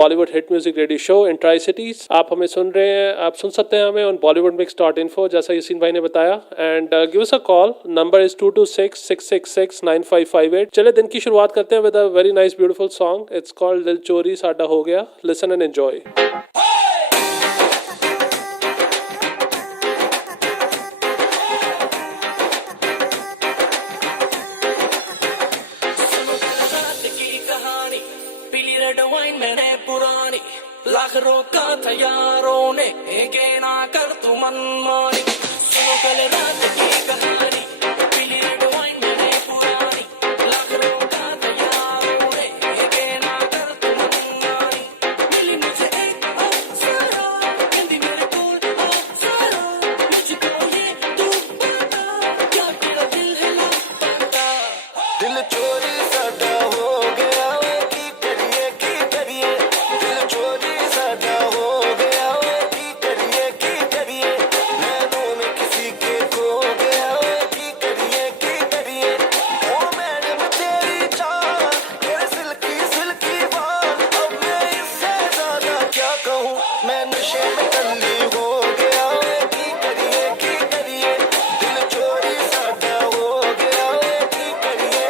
Bollywood hit music radio show in tri cities. आप हमें सुन रहे हैं, आप सुन सकते हैं हमें ऑन bollywoodmix.info जैसा यासीन भाई ने बताया। And give us a call, number is 226-666-9558। चले दिन की शुरुआत करते हैं with a very nice beautiful song. It's called दिल चोरी साडा हो गया। Listen and enjoy. लाख रोका था यारों ने के ना कर तू मनमानी। सुनो कल रात की कहानी, पीली रेड वाइन मैंने पुरानी। लाख रोका था यारों ने के ना कर तू मनमानी। मिली मुझे एक अप्सरा, कहती मेरे कोल अप्सरा। मुझको ये तू बता, क्या तेरा दिल है लापता। दिल चोरी साडा हो गया, की करिए दिल चोरी साडा हो गया, की करिए नैनों में किसी के खो गया, की करिए ओ मैडम तेरी चाल, तेरे सिल्की बाल। अब मैं इससे ज्यादा क्या कहूँ, मैं नशे में टल्ली हो गया, की करिए दिल चोरी साडा हो गया, की करिए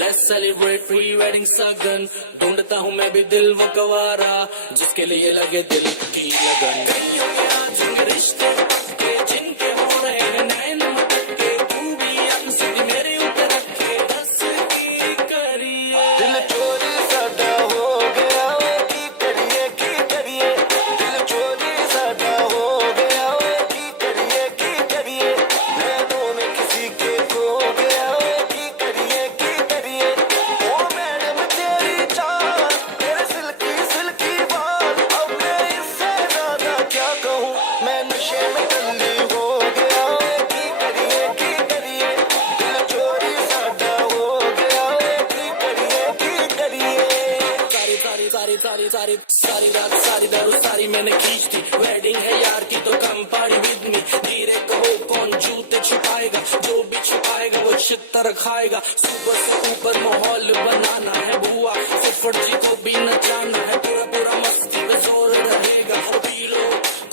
Let's celebrate pre-wedding सगन। ढूंढता हूँ मैं भी दिल वो कवारा, जिसके लिए लगे दिल की लगन। कईयों के आज होंगे रिश्ते पक्के, जिनके हो रहे हैं नैन मटके। तू भी अपनी सिद्धि मेरे ऊपर रखे, बस की करिए। दिल चोरी साडा हो गया, की करिए दिल चोरी साडा हो गया, की करिए नैनों में किसी के खो गया, की करिए ओ मैडम तेरी चाल, तेरे सिल्की बाल। अब मैं इससे ज्यादा क्या कहूँ, मैं नशे में टल्ली हो गया, की करिए दिल चोरी साडा हो गया, की करिए सारी रात सारी दारू सारी मैंने खींच दी। वेडिंग है यार की तो कम पार्टी विद मी। धीरे कहो कौन जूते छुपाएगा, जो भी छुपाएगा वो छितर खाएगा। सुपर से ऊपर माहौल बनाना है बुआ, सिफर जी को भी नचाना है। पूरा मस्ती में जोर रहेगा, पी लो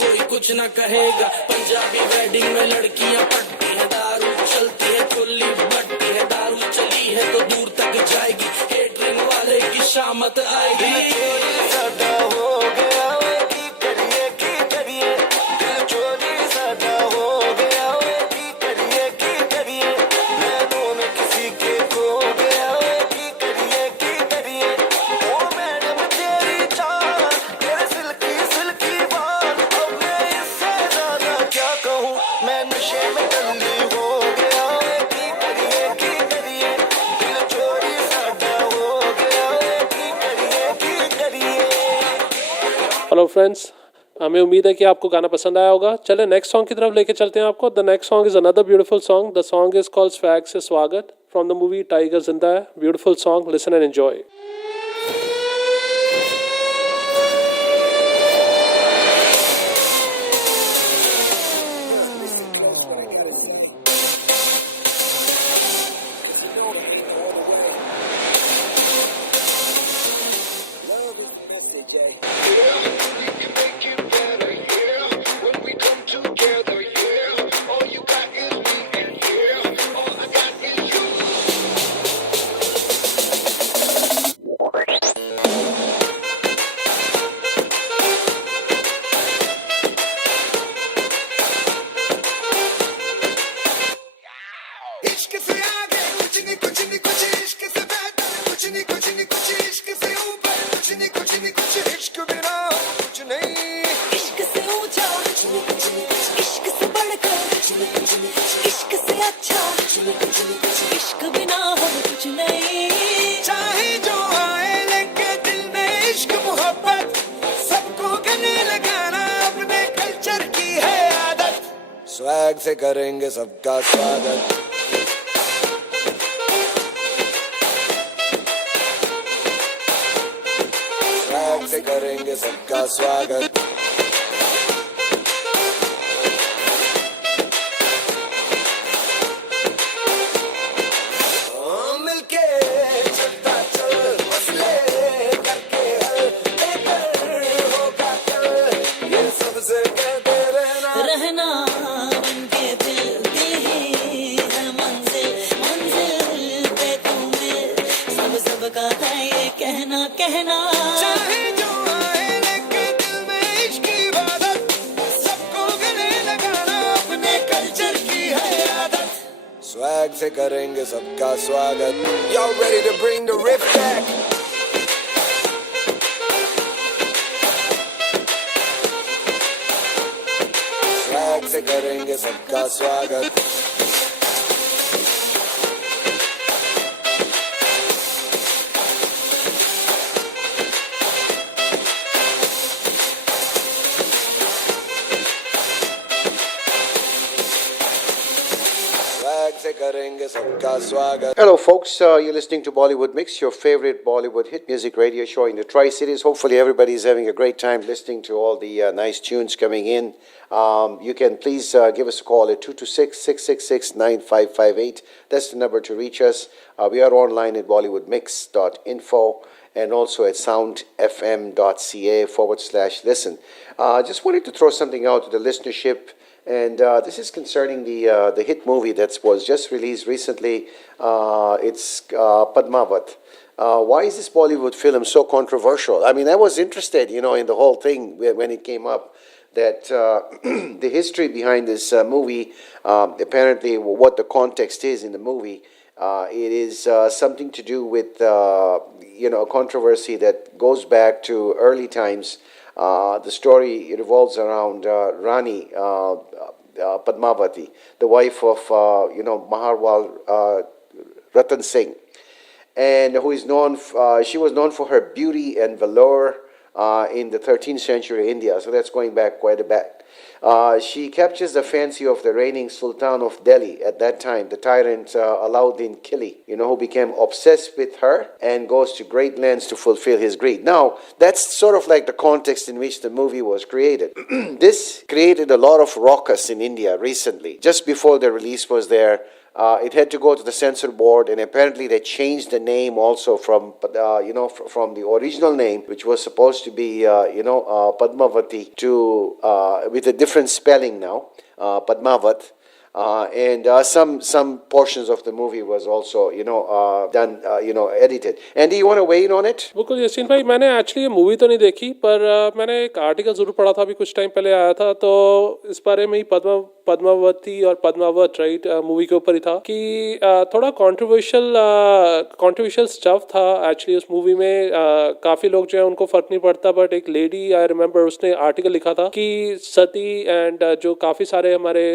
कोई कुछ न कहेगा। पंजाबी वेडिंग में लड़कियां पटती है, दारू चलती है खुली बट्टी है। दारू चली है तो दूर तक जाएगी, केटरिंग वाले की शामत आएगी। दिल चोरी साडा हो गया, की करिए दिल चोरी साडा हो गया, की करिए नैनों में किसी के खो गया, की करिए ओ मैडम तेरी चाल, तेरे सिल्की बाल। अब मैं इससे ज्यादा क्या कहूँ, मैं नशे में टल्ली हो गया, की करिए दिल चोरी साडा हो गया, की करिए। हेलो फ्रेंड्स, हमें उम्मीद है कि आपको गाना पसंद आया होगा। चले नेक्स्ट सॉन्ग की तरफ लेके चलते हैं आपको। The next song is another beautiful song. The song is called swag से स्वागत फ्रॉम द मूवी टाइगर जिंदा है। Beautiful song, listen and enjoy. इश्क से आगे कुछ नहीं कुछ इश्क से बेहतर कुछ नहीं कुछ इश्क से ऊपर कुछ नहीं कुछ इश्क बिना कुछ नहीं। इश्क से ऊंचा कुछ नहीं इश्क से बढ़कर कुछ नहीं इश्क से अच्छा कुछ नहीं इश्क बिना हम कुछ नहीं। चाहे जो आए लेके दिल में इश्क मोहब्बत स्वैग से करेंगे सबका स्वागत स्वैग से करेंगे सबका स्वागत मिलके चलता चल मसले करके हल बेहतर होगा कल ये सबसे कहते रहना उनके दिल ही है मंजिल मंजिल पे तुम्हें सबका है ये कहना चाहे जो आए लेके दिल में इश्क की इबादत सबको गले लगाना अपने कल्चर की है आदत स्वैग से करेंगे सबका स्वागत Y'all ready to bring the riff back swag से करेंगे सबका स्वागत स्वैग से करेंगे सबका स्वागत Hello, folks. You're listening to Bollywood Mix, your favorite Bollywood hit music radio show in the Tri-Cities. Hopefully, everybody's having a great time listening to all the nice tunes coming in. You can please give us a call at 226-666-9558. That's the number to reach us. We are online at bollywoodmix.info and also at soundfm.ca/listen. Just wanted to throw something out to the listenership. And this is concerning the hit movie that was just released recently. It's Padmavat. Why is this Bollywood film so controversial? I mean, I was interested, in the whole thing when it came up. That the history behind this movie, apparently, what the context is in the movie, it is something to do with a controversy that goes back to early times. The story revolves around Rani Padmavati, the wife of Maharwal Ratan Singh, and who is known. She was known for her beauty and valor in the 13th century India. So that's going back quite a bit. She captures the fancy of the reigning Sultan of Delhi at that time, the tyrant Alauddin Khilji, who became obsessed with her and goes to great lengths to fulfill his greed. Now, that's sort of like the context in which the movie was created. This created a lot of ruckus in India recently. Just before the release was there, it had to go to the censor board, and apparently they changed the name also from the original name, which was supposed to be Padmavati, to with a different spelling now, Padmavat. And some portions of the movie was also done edited. Andy, you want to weigh in on it? बिल्कुल यसीन भाई, मैंने actually ये movie तो नहीं देखी, पर मैंने एक आर्टिकल ज़रूर पढ़ा था, अभी कुछ टाइम पहले आया था, तो इस बारे में ही पद्मावती और पद्मावत राइट मूवी के ऊपर ही था कि थोड़ा कंट्रोवर्शियल स्टफ था एक्चुअली उस मूवी में. काफ़ी लोग जो है उनको फ़र्क नहीं पड़ता, बट एक लेडी आई रिमेम्बर उसने आर्टिकल लिखा था कि सती एंड जो काफ़ी सारे हमारे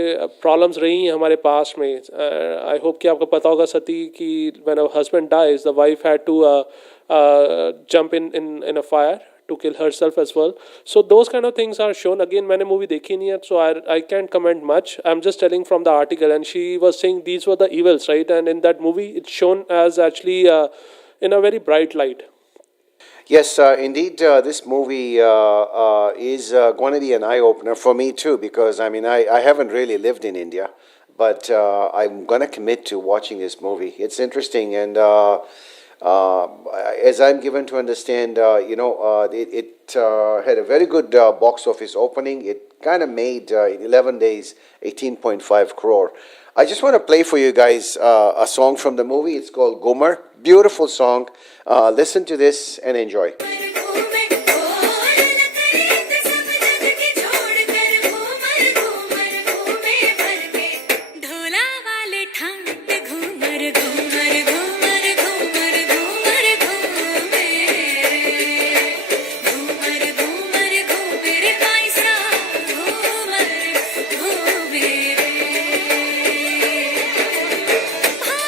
प्रॉब्लम्स रही हैं हमारे पास में. आई होप कि आपको पता होगा सती कि when a husband dies the wife had to jump in a fire to kill herself as well. So those kind of things are shown. Again, मैंने movie देखी नहीं है, so I can't comment much. I'm just telling from the article, and she was saying these were the evils, right? And in that movie, it's shown as actually in a very bright light. Yes, indeed, this movie is going to be an eye-opener for me too, because I mean, I haven't really lived in India, but I'm going to commit to watching this movie. It's interesting, and as I'm given to understand, it had a very good box office opening. It kind of made in 11 days 18.5 crore. I just want to play for you guys a song from the movie. It's called Gumar. Beautiful song. Listen to this and enjoy.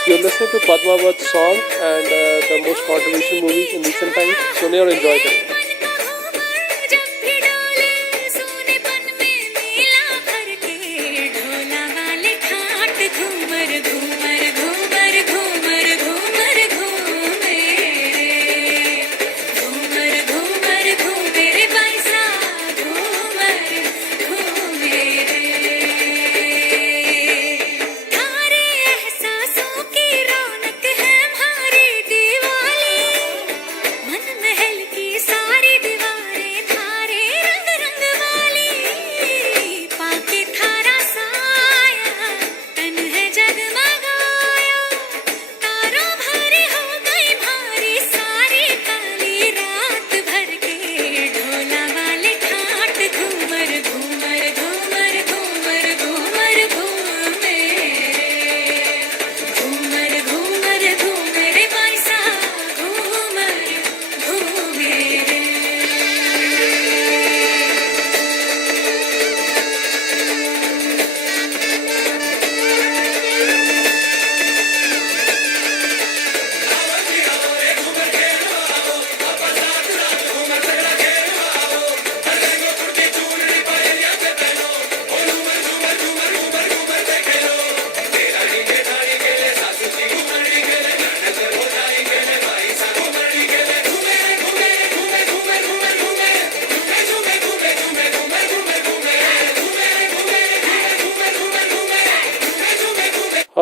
You're listening to Padmavat's song and the most controversial movie in recent times. सुनिए और enjoy करें. जब भी डोले सोनेपन में मेला भर के ढोला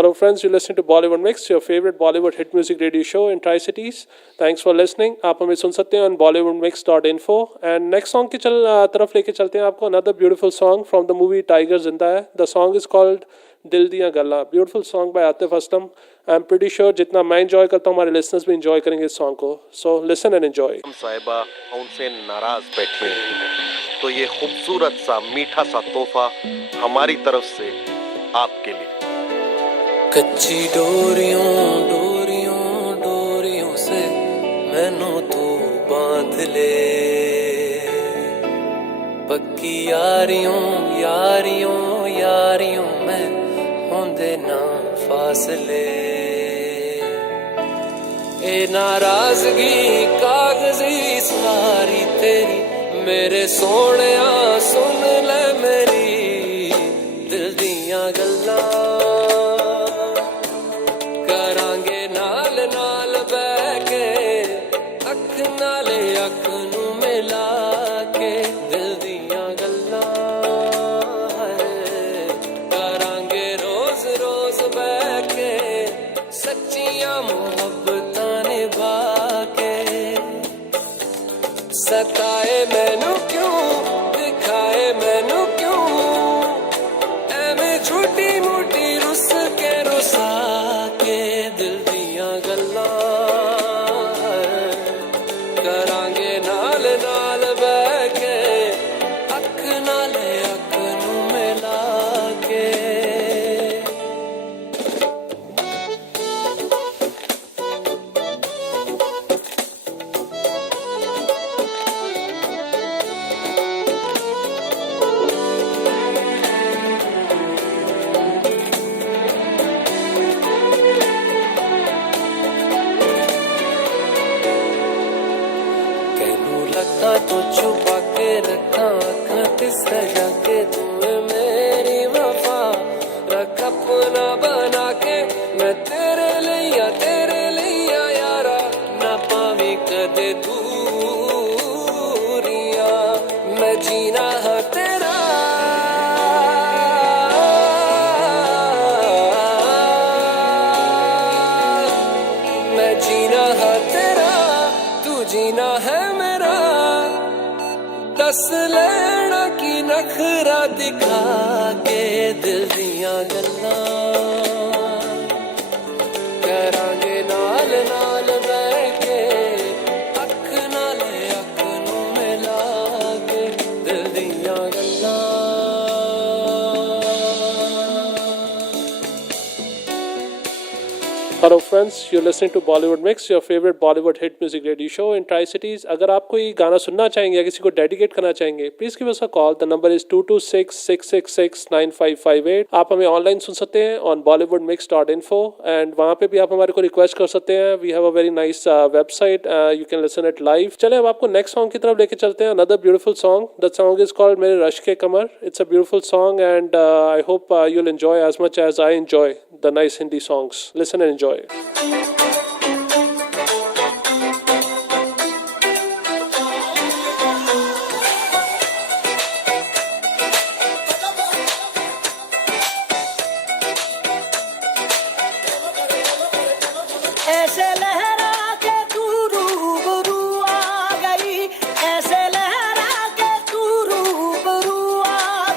Hello friends, you're listening to Bollywood Mix, your favorite Bollywood hit music radio show in Tri-Cities. Thanks for listening. आप हमें सुन सकते हैं on bollywoodmix.info. And next song की तरफ लेके चलते हैं आपको another beautiful song from the movie Tiger Zinda hai. The song is called Dil Diyan Galla. Beautiful song by Atif Aslam. I'm pretty sure जितना मैं enjoy करता हूँ हमारे listeners भी enjoy करेंगे इस song को. So listen and enjoy. हम साहिबा उनसे नाराज बैठे हैं तो ये खूबसूरत सा मीठा सा तोहफा हमारी तरफ से आपके लिए। कच्ची डोरियों डोरियों डोरियों से मैनू तू बांध ले, पक्की यारियों यारियों यारियों में होंदे ना फासले। ए नाराजगी कागजी सारी तेरी मेरे सोहणिया सुन ले मेरी दिल दियां गल्लां करांगे नाल नाल बह के अख नाले अख नू मिला के दिल दियां गल्लां करांगे रोज रोज बह के सच्चियां मुहब्बतां निभा के। सताए मैनू क्यों दिखाए मैनू क्यों एवें झूठी मूठी रुस के रुसा के दिल दियां गल्लां करांगे नाल नाल बह के अख नाले अख नू मिला के। तो छुपा के रखा आँखां ते सजा के तूने मेरी वफा रख अपना बना के मैं तेरे लिया यारा ना पावी कदे दूरियां मैं जीना है तेरा मैं जीना है तेरा तू जीना है मेरा। दस लेना की नखरा दिखा के दिल दियां गल्लां करांगे नाल नाल बह के अख नाले अख नू मिला के दिल दियां गल्लां। Hello friends, you're listening to Bollywood Mix, your favorite Bollywood hit music radio show in Tri-Cities. अगर आप कोई गाना सुनना चाहेंगे या किसी को डेडिकेट करना चाहेंगे, please give us a call. The number is 2266669558. आप हमें ऑनलाइन सुन सकते हैं on bollywoodmix.info एंड वहाँ पे भी आप हमारे को रिक्वेस्ट कर सकते हैं. We have a very nice website, you can listen it live. चले अब आपको नेक्स्ट सॉन्ग की तरफ लेके चलते हैं. Another beautiful song. The song is called मेरे रश के कमर. It's a beautiful song and I hope you'll enjoy as much as I enjoy the nice Hindi songs. Listen and enjoy. ऐसे लहरा के तू रूबरू आ गई, ऐसे लहरा के तू रूबरू आ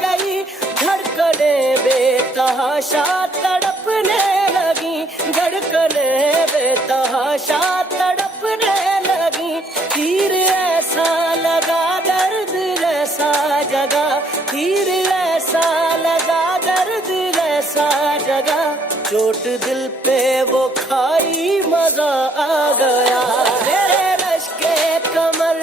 गई, धड़कने बेतहाशा तड़पने लगी, धड़कने बेतहाशा तड़पने लगी। तीर ऐसा लगा दर्द ऐसा जगा, तीर ऐसा लगा दर्द ऐसा जगा, चोट दिल पे वो खाई मजा आ गया। मेरे रश के कमर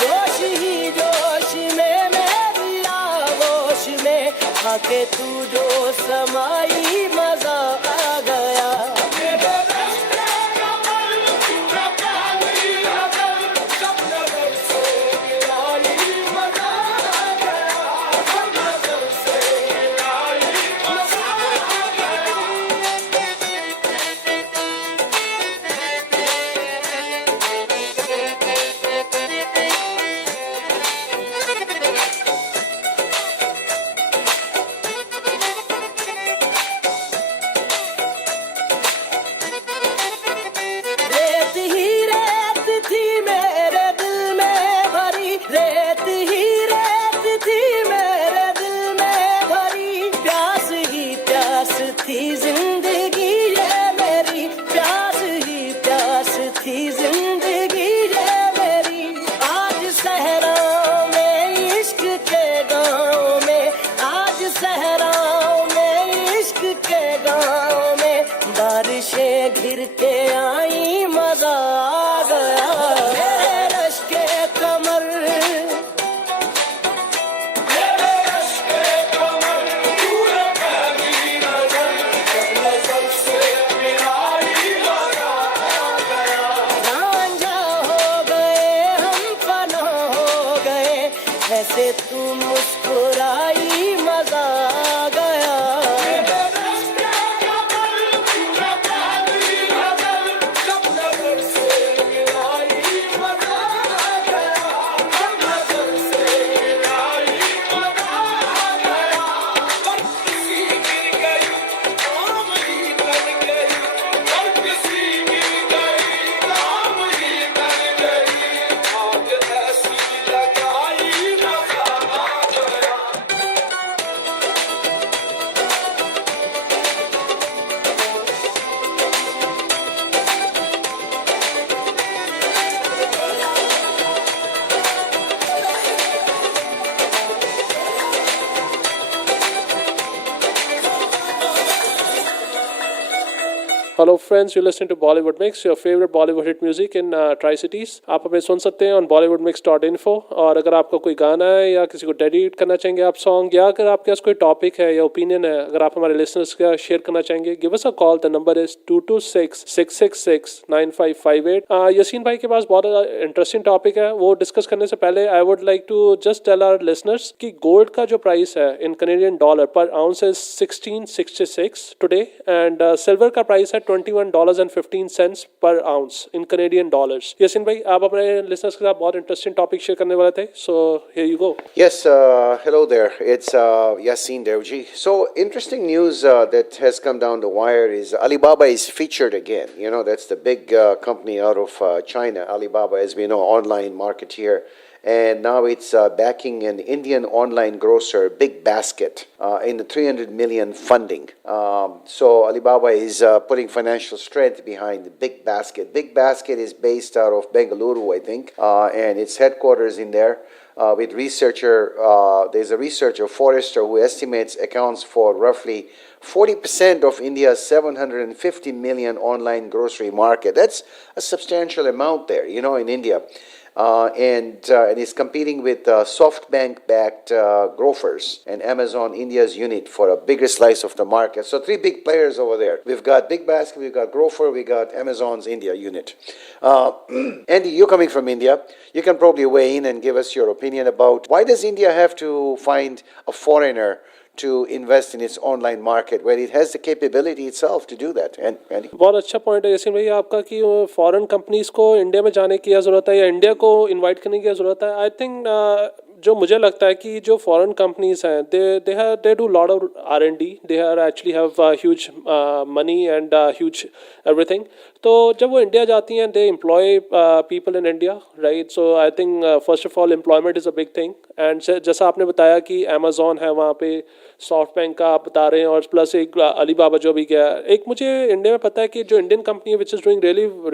जोश ही जोश में मेरी आगोश में आके तू जो समाई मजा आ गया। Hello friends, you're listening to Bollywood Mix, your favorite Bollywood hit music in Tri-Cities. आप हमें सुन सकते हैं on bollywoodmix.info और अगर आपका कोई गाना है या किसी को डेडिकेट करना चाहेंगे आप सॉन्ग या अगर आपके पास कोई टॉपिक है या ओपिनियन है अगर आप हमारे लिसनर्स का शेयर करना चाहेंगे give us a call the number is 226-666-9558. Yasin भाई के पास बहुत इंटरेस्टिंग टॉपिक है वो डिस्कस करने से पहले I would like to just tell our listeners कि गोल्ड का जो प्राइस है in Canadian dollar per ounce is 1666 today and silver का प्राइस है $21.15 per ounce in Canadian dollars. Yasin bhai, आप अपने listeners के साथ बहुत interesting topic share करने वाले थे, so here you go. Yes, hello there. It's Yasin Devji. So, interesting news that has come down the wire is Alibaba is featured again. You know, that's the big company out of China. Alibaba, as we know, online marketeer. And now it's backing an Indian online grocer, Big Basket, in the 300 million funding. So Alibaba is putting financial strength behind Big Basket. Big Basket is based out of Bengaluru, I think, and its headquarters in there. With there's a researcher, Forrester, who estimates accounts for roughly 40% of India's 750 million online grocery market. That's a substantial amount there, you know, in India. And is competing with SoftBank-backed Grofers and Amazon India's unit for a bigger slice of the market. So three big players over there. We've got Big Basket, we've got Grofer, we got Amazon's India unit. Andy, you're coming from India. You can probably weigh in and give us your opinion about why does India have to find a foreigner to invest in its online market where it has the capability itself to do that. And बहुत अच्छा point है यसीन भाई आपका कि foreign companies को India में जाने की ज़रूरत है या इंडिया को इनवाइट करने की ज़रूरत है. आई थिंक जो मुझे लगता है कि जो फॉरेन कंपनीज हैं they do lot of R&D. They are actually have huge money and huge everything. तो जब वो इंडिया जाती हैं they employ people in India, right. So I think first of all employment is a big thing. And जैसा आपने बताया कि Amazon है वहाँ पे, सॉफ्ट बैंक का आप बता रहे हैं और प्लस एक अलीबाबा जो भी गया. एक मुझे इंडिया में पता है कि जो इंडियन कंपनी है which is doing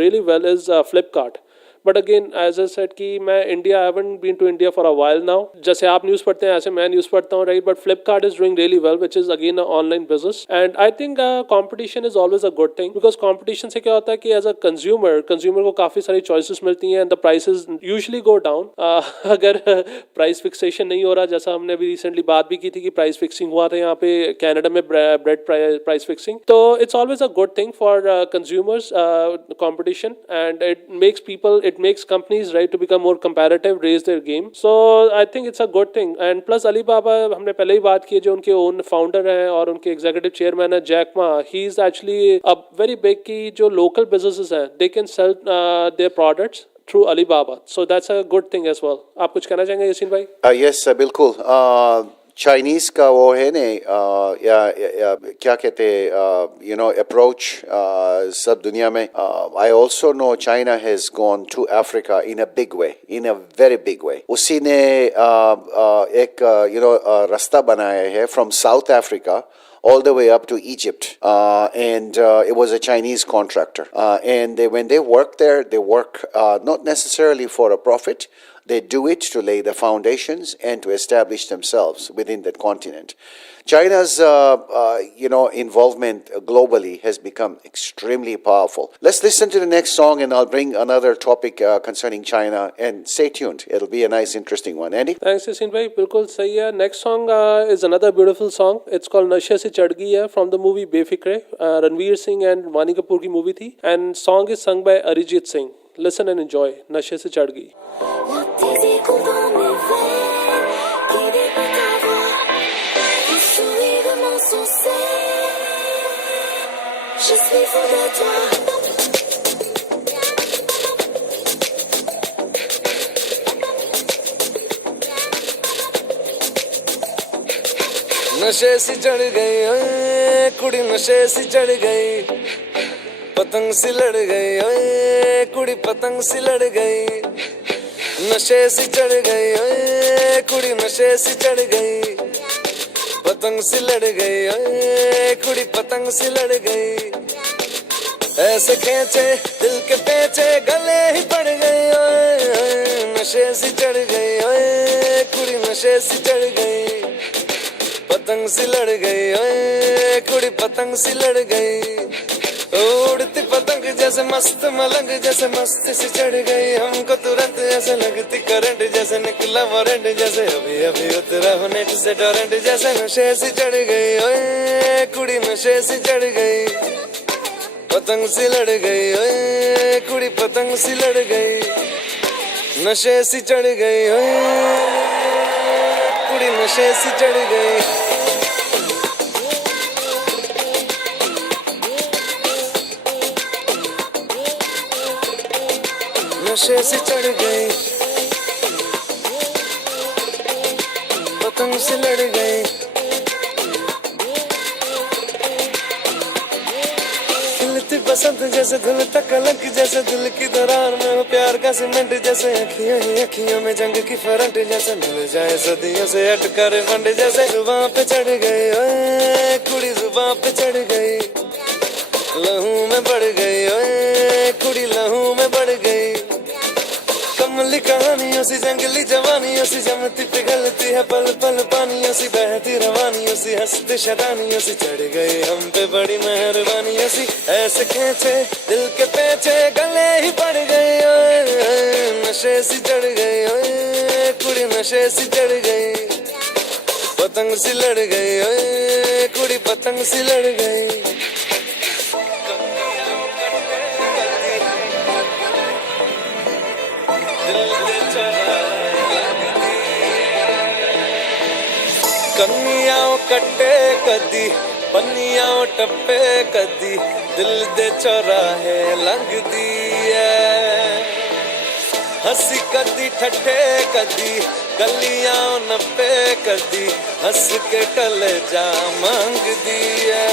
really well is Flipkart. But again as I said कि मैं India I haven't been to India for a while now. जैसे आप न्यूज़ पढ़ते हैं ऐसे मैं न्यूज़ पढ़ता हूँ, right. But Flipkart is doing really well which is again online business. And I think competition is always a good thing because competition से क्या होता है कि एज अ कंज्यूमर को काफ़ी सारी चॉइसेस मिलती हैं and the prices usually go down. अगर प्राइस फिक्सेशन नहीं हो रहा, जैसा हमने अभी रिसेंटली बात भी की थी कि प्राइस फिक्सिंग हुआ था यहाँ पे कनाडा में ब्रेड प्राइस फिक्सिंग. तो it's always a good thing for consumers competition and it makes companies right to become more competitive, raise their game. So I think it's a good thing. And plus Alibaba हमने पहले ही बात की जो उनके own founder हैं और उनके executive chairman है Jack Ma. He is actually a very big की जो लोकल बिजनेसेस हैं they can sell their products through Alibaba. So that's a good thing as well. आप कुछ कहना चाहेंगे यसीन भाई? Yes, बिल्कुल. चाइनीज का वो है ने या क्या कहते यू नो अप्रोच सब दुनिया में. I also know China has gone to Africa in a big way, in a very big way. उसी ने एक यू नो रास्ता बनाया है from South Africa all the way up to Egypt, and it was a Chinese contractor. And when they work there, they work not necessarily for a profit. They do it to lay the foundations and to establish themselves within that continent. China's, involvement globally has become extremely powerful. Let's listen to the next song, and I'll bring another topic concerning China. And stay tuned; it'll be a nice, interesting one. Andy, thanks, Yasin bhai. बिल्कुल सही है. Next song is another beautiful song. It's called नशे से चढ़ गई है from the movie Befikre. Ranveer Singh and वानी कपूर की movie थी. And song is sung by Arijit Singh. Listen and enjoy. नशे से चढ़ गई. Je suis fou de toi. नशे सी चढ़ गई ओए कुड़ी, नशे सी चढ़ गई, पतंग सी लड़ गई ओए कुड़ी, पतंग सी लड़ गई. नशे सी चढ़ गई ओए कुड़ी, नशे सी चढ़ गई, पतंग सी लड़ गई ओए कुड़ी, पतंग सी लड़ गई. ऐसे खेचे दिल के पेचे गले ही पड़ गई ओए. नशे सी चढ़ गई ओए कुड़ी, नशे सी चढ़ गई, पतंग सी लड़ गई ओए कुड़ी, पतंग सी लड़ गई. उड़ती पतंग जैसे मस्त मलंग जैसे मस्त से चढ़ गई हमको तुरंत ऐसे लगती करंट जैसे निकला वारंट जैसे अभी अभी उतरा हो नेट से टोरेंट जैसे नशे से चढ़ गई ओए कुड़ी नशे से चढ़ गई पतंग सी लड़ गई ओए कुड़ी पतंग सी लड़ गई नशे सी चढ़ गई ओए कुड़ी नशे सी चढ़ गई नशे से चढ़ गई पतंग से लड़ गई खिलती बसंत जैसे धुलता कलंक जैसे दिल की दरार में हो प्यार का सीमेंट जैसे अखियों ही अखियों में जंग की फरंट जैसे मिल जाए सदियों से अटका रे फंड जैसे जुबां पे चढ़ गई ओए कुड़ी जुबां पे चढ़ गई लहू में बढ़ गई ओए कुड़ी लहू में बढ़ गई कमली कहानियों सी जंगली जवानियों सी जमती पिघलती है पल पल पानियों सी बहती रवानियों सी हंसती शैतानियों सी चढ़ गई हम पे बड़ी मेहरबानियों सी ऐसे खींचे दिल के पेचे गले ही पड़ गई ओए नशे सी चढ़ गई ओए कुड़ी नशे सी चढ़ गई पतंग सी लड़ गई ओए कुड़ी पतंग सी लड़ गई कन्नियाओ कट्टे कदी पन्नियाओ टप्पे कदी दिल दे चौराहे लंघदी है हंसी कदी ठट्ठे कदी गलियां नप्पे कदी हंस के कले जा मांगदी है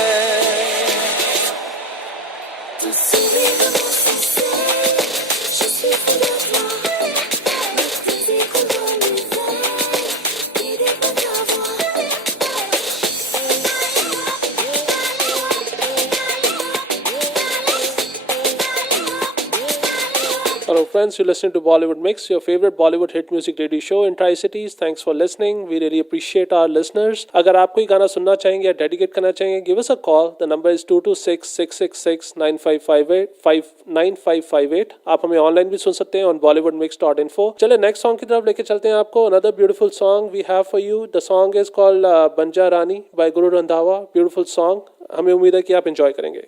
Hello friends, you're listening to Bollywood Mix, your favorite Bollywood hit music radio show in Tri-Cities. Thanks for listening. We really appreciate our listeners. अगर आप कोई गाना सुनना चाहेंगे या डेडिकेट करना चाहेंगे, give us a call. The number is 226-666-9558. आप हमें ऑनलाइन भी सुन सकते हैं on bollywoodmix.info. चले नेक्स्ट सॉन्ग की तरफ लेके चलते हैं आपको. Another beautiful song we have for you. The song is called Banja Rani by Guru Randhawa. Beautiful song. हमें उम्मीद है कि आप enjoy करेंगे.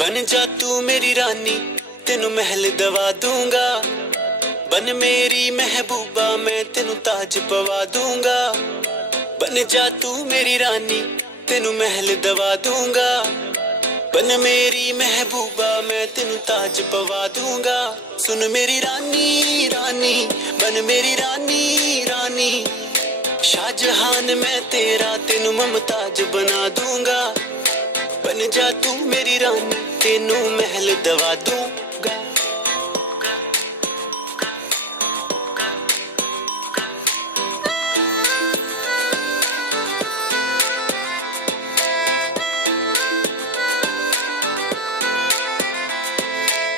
बन जा तू मेरी रानी तेनू महल दवा दूंगा बन मेरी महबूबा मैं तेनू ताज पवा दूंगा बन जा तू मेरी रानी तेनू महल दवा दूंगा बन मेरी महबूबा मैं तेनू ताज पवा दूंगा सुन मेरी रानी रानी बन मेरी रानी रानी शाहजहान मैं तेरा तेनू मुमताज बना दूंगा बन जा तू मेरी रानी तेनू महल दवा दूंगा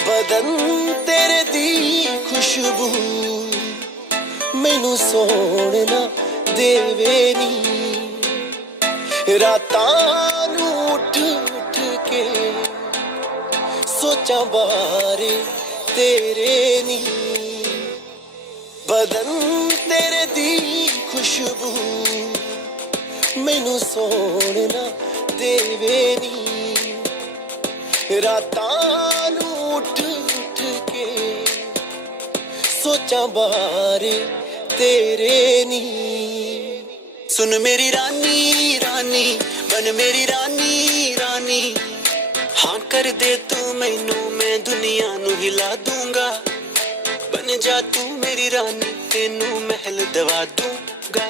बदन तेरे दी खुशबू मैनू सोना देवे नी रातां नू उठ उठ के सोचा बारे तेरे नी बदन तेरे दी खुशबू मैनू सोना देवे नी रातां नू उठ उठ के सोचा बारे तेरे नी सुन मेरी रानी रानी बन मेरी रानी रानी हाँ कर दे तू मैनू मैं दुनिया नू हिला दूंगा बन जा तू मेरी रानी तेनू महल दवा दूंगा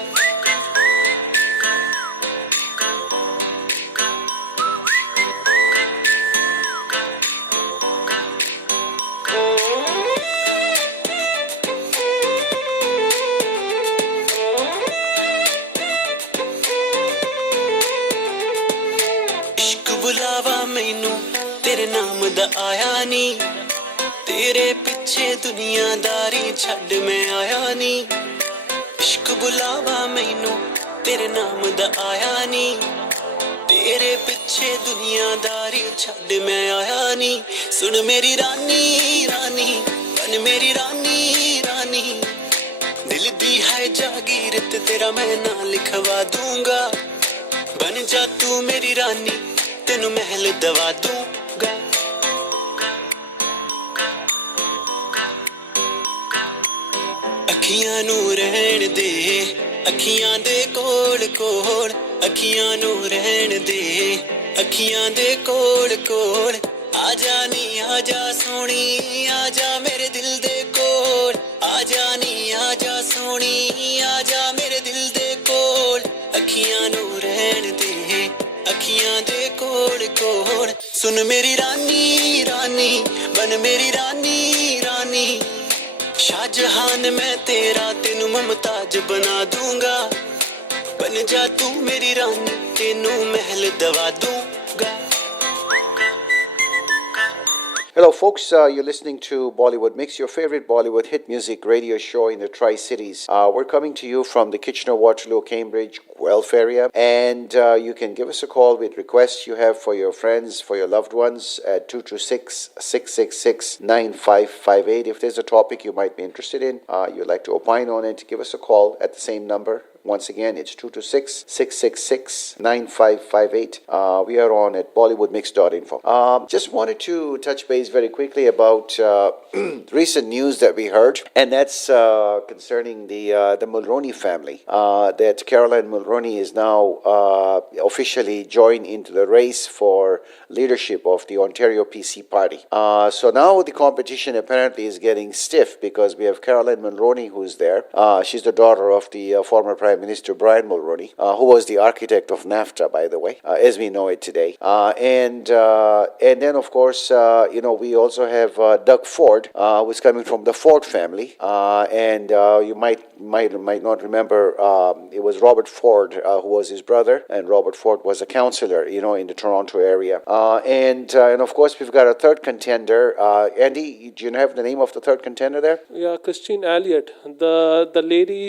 तेरे नाम दा आया नी तेरे पिछे दुनियादारी छड़ मैं आया नी इश्क बुलावा मैनू तेरे नाम दा आया नी तेरे पिछे दुनियादारी छड़ मैं आया नी सुन मेरी रानी रानी बन मेरी रानी रानी दिल दी है जागीर ते तेरा मैं नाम लिखवा दूंगा बन जा तू मेरी रानी तेनू महल दवा दूंगा अखियां नू रहन दे अखियां दे कोल कोल अखियां नू रहन दे अखियां दे कोल कोल आजा नी आजा सोनी आजा मेरे दिल दे कोल आजा नी आजा सोनी आजा मेरे दिल दे कोल अखियां नू रहन दे अखियां दे कोल कोल सुन मेरी रानी रानी बन मेरी रानी रानी शाहजहान मैं तेरा तेनू मुमताज बना दूंगा बन जा तू मेरी रानी तेनू महल दवा दूंगा Hello, folks. You're listening to Bollywood Mix, your favorite Bollywood hit music radio show in the Tri-Cities. We're coming to you from the Kitchener-Waterloo, Cambridge, Guelph area. And you can give us a call with requests you have for your friends, for your loved ones at 226-666-9558. If there's a topic you might be interested in, you'd like to opine on it, give us a call at the same number. Once again, it's 226-666-9558. We are on at BollywoodMix.info. Just wanted to touch base very quickly about recent news that we heard, and that's concerning the Mulroney family. That Caroline Mulroney is now officially joined into the race for leadership of the Ontario PC party. So now the competition apparently is getting stiff because we have Caroline Mulroney who's there. She's the daughter of the former Prime Minister Brian Mulroney, who was the architect of NAFTA, by the way, as we know it today. And then, of course, we also have Doug Ford, who's coming from the Ford family. And you might not remember, it was Robert Ford who was his brother, and Robert Ford was a councillor, in the Toronto area. And of course, we've got a third contender. Andy, do you have the name of the third contender there? Yeah, Christine Elliott, the lady,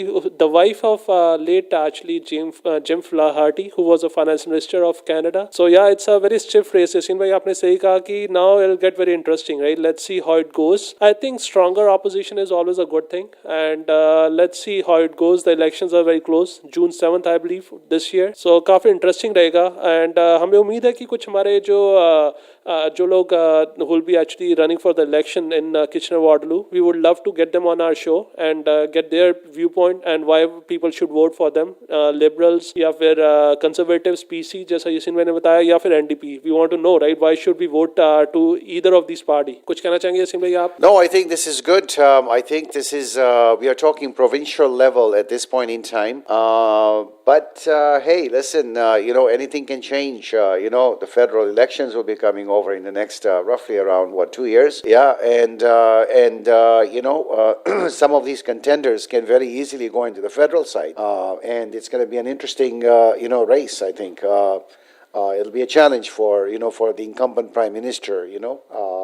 the wife of late actually Jim Flaherty, who was a finance minister of Canada. So yeah, it's a very stiff race. Yasin bhai, aapne sahi kaha ki now it'll get very interesting, right? Let's see how it goes. I think stronger opposition is always a good thing, and let's see how it goes. The elections are very close, June 7th, I believe, this year. So काफी interesting रहेगा, and हमें उम्मीद है कि कुछ हमारे जो लोग who will be actually running for the election in Kitchener-Waterloo, we would love to get them on our show and get their viewpoint and why people should vote for them. Liberals या फिर conservatives, PC जैसा यसीन मैंने बताया, या फिर NDP. We want to know, right? Why should we vote to either of these party? कुछ कहना चाहेंगे यसीन भाई आप? No, I think this is good. I think this is we are talking provincial level at this point in time. But hey, listen, anything can change. The federal elections will be coming over in the next roughly around 2 years. Yeah, and some of these contenders can very easily go into the federal side, and it's going to be an interesting race. I think it'll be a challenge for the incumbent prime minister,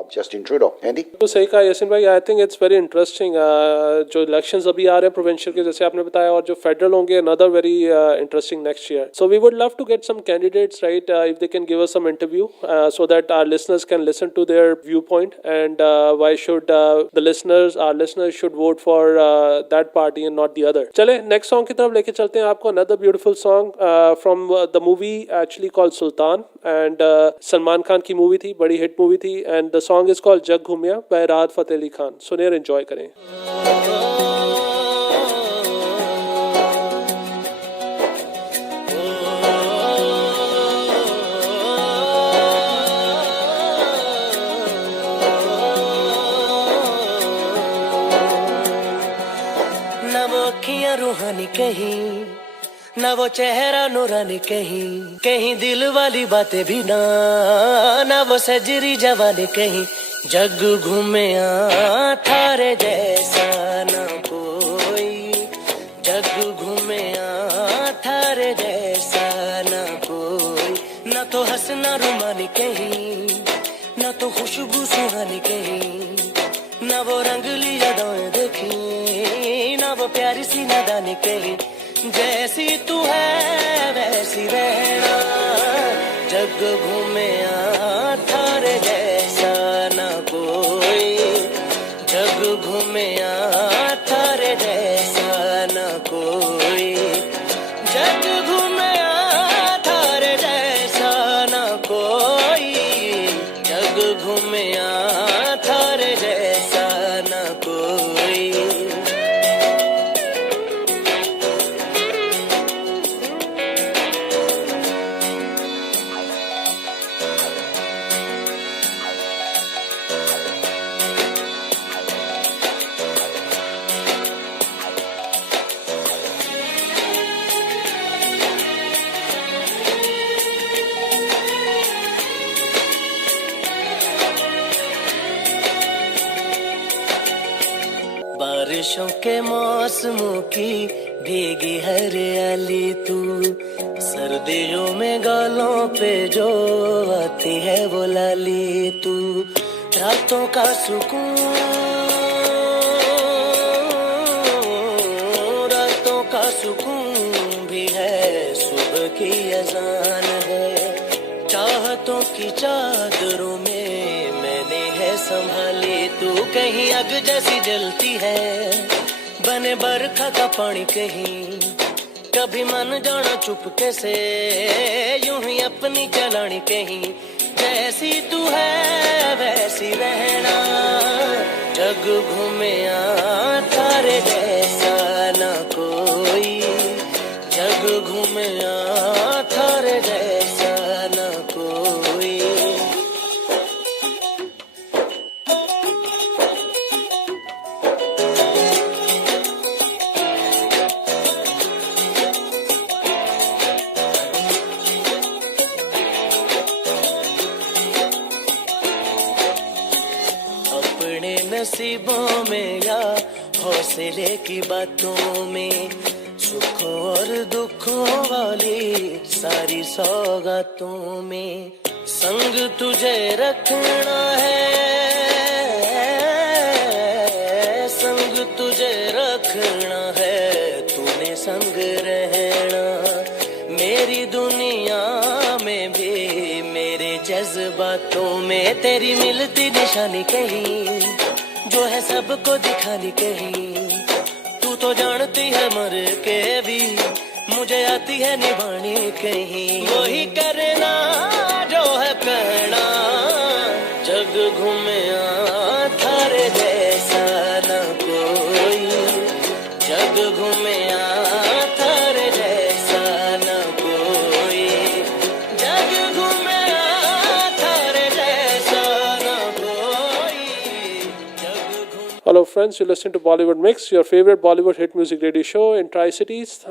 Justin Trudeau. Andy? तो सही कहा यासिन भाई. I think it's very interesting. जो elections अभी आ रहे हैं provincial के, जैसे आपने बताया, और जो federal होंगे, another very interesting next year. So we would love to get some candidates, right? If they can give us some interview, so that our listeners can listen to their viewpoint, and why should our listeners should vote for that party and not the other. चले next song की तरफ लेके चलते हैं आपको. Another beautiful song from the movie actually called Sultan, and Salman Khan की movie थी, बड़ी hit movie थी, and the song is called Jug Ghumya by Rahat Fateh Ali Khan. सुनिए और enjoy करें. ना वो अखियां रूहानी कहीं, ना वो चेहरा नूरानी कहीं, कहीं दिल वाली बातें भी ना वो सजरी जवानी कहीं. जग घूमिया थारे जैसा ना कोई, जग घूमिया थारे जैसा ना कोई. ना तो हंसना रुमानी कहीं, ना तो खुशबू सुहानी कहीं, ना वो रंगली यादें देखी, ना वो प्यारी सी नादानी कहीं। जैसी तू है वैसी रहना, जग घूमे थारे जैसा ना कोई, जग घूमे थारे जैसा ना कोई, जग घूमे थारे जैसा ना कोई, जग घूमे थारे जैसा ना कोई। बारिशों के मौसमों की भीगी हरियाली तू, सर्दियों में गालों पे जो आती है वो लाली तू, रातों का सुकून, रातों का सुकून भी है, सुबह की अजान है, चाहतों की चादरों में मैंने है संभाली तू, कहीं आग जैसी जलती है, बने बरखा का पानी कहीं, कभी मन जाना चुपके से, यूं ही अपनी चलानी कहीं। जैसी तू है वैसी रहना, जग घूमे थारे जैसा ना कोई, जग घूमे थारे जैसा ना कोई। नसीबों में या हौसले की बातों में, सुखों और दुखों वाली सारी सौगातों में, संग तुझे रखना है, संग तुझे रखना है, तूने संग रहना, मेरी दुनिया में भी मेरे जज्बातों में, तेरी मिलती निशानी कहीं, जो है सबको दिखानी कहीं, तू तो जानती है मर के भी, मुझे आती है निभानी कहीं, वही करना जो है कहना, जग घूमे थारे जैसा ना कोई, जग घूमे थारे जैसा ना कोई, जग घूमे थारे जैसा ना कोई, जग घूमे। Hello friends, you're listening to Bollywood Mix, your favorite Bollywood hit music radio show in Tri-Cities.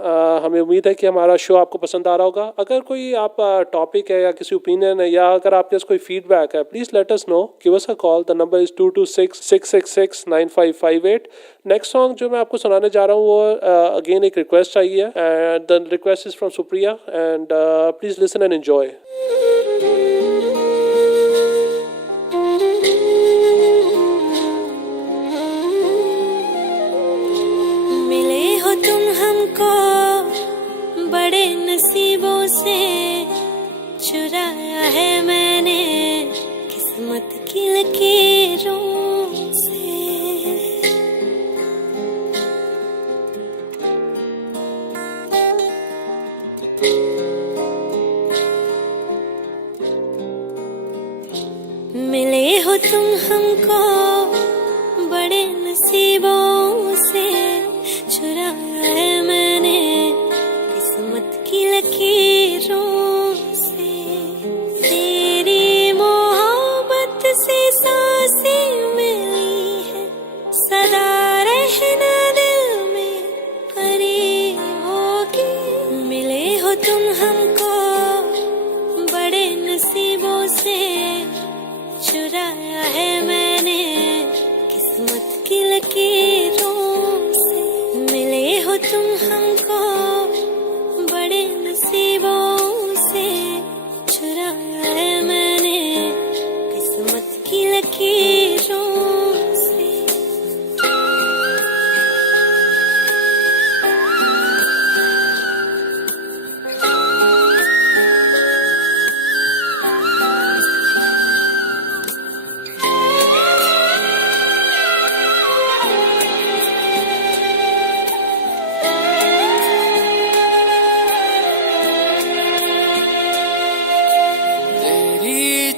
हमें उम्मीद है कि हमारा शो आपको पसंद आ रहा होगा। अगर कोई आप टॉपिक है या किसी ओपिनियन है या अगर आपके पास कोई फीडबैक है, please let us know, give us a call, the number is 2266669558। Next song जो मैं आपको सुनाने जा रहा हूँ वो अगेन एक रिक्वेस्ट आई है, and the request is from Supriya, and please listen and enjoy. बड़े नसीबों से चुराया है मैंने किस्मत की लकीरों से, मिले हो तुम हमको बड़े नसीबों से, चुराया है मैंने किस्मत की लकीरों से, तेरी मोहब्बत से सांसें मिली है, सदा रहना दिल में परी होगी, मिले हो तुम हमको बड़े नसीबों से, चुराया है मैंने किस्मत की लकीरों से, मिले हो तुम हमको बड़े नसीबों से, चुराया है मैंने किस्मत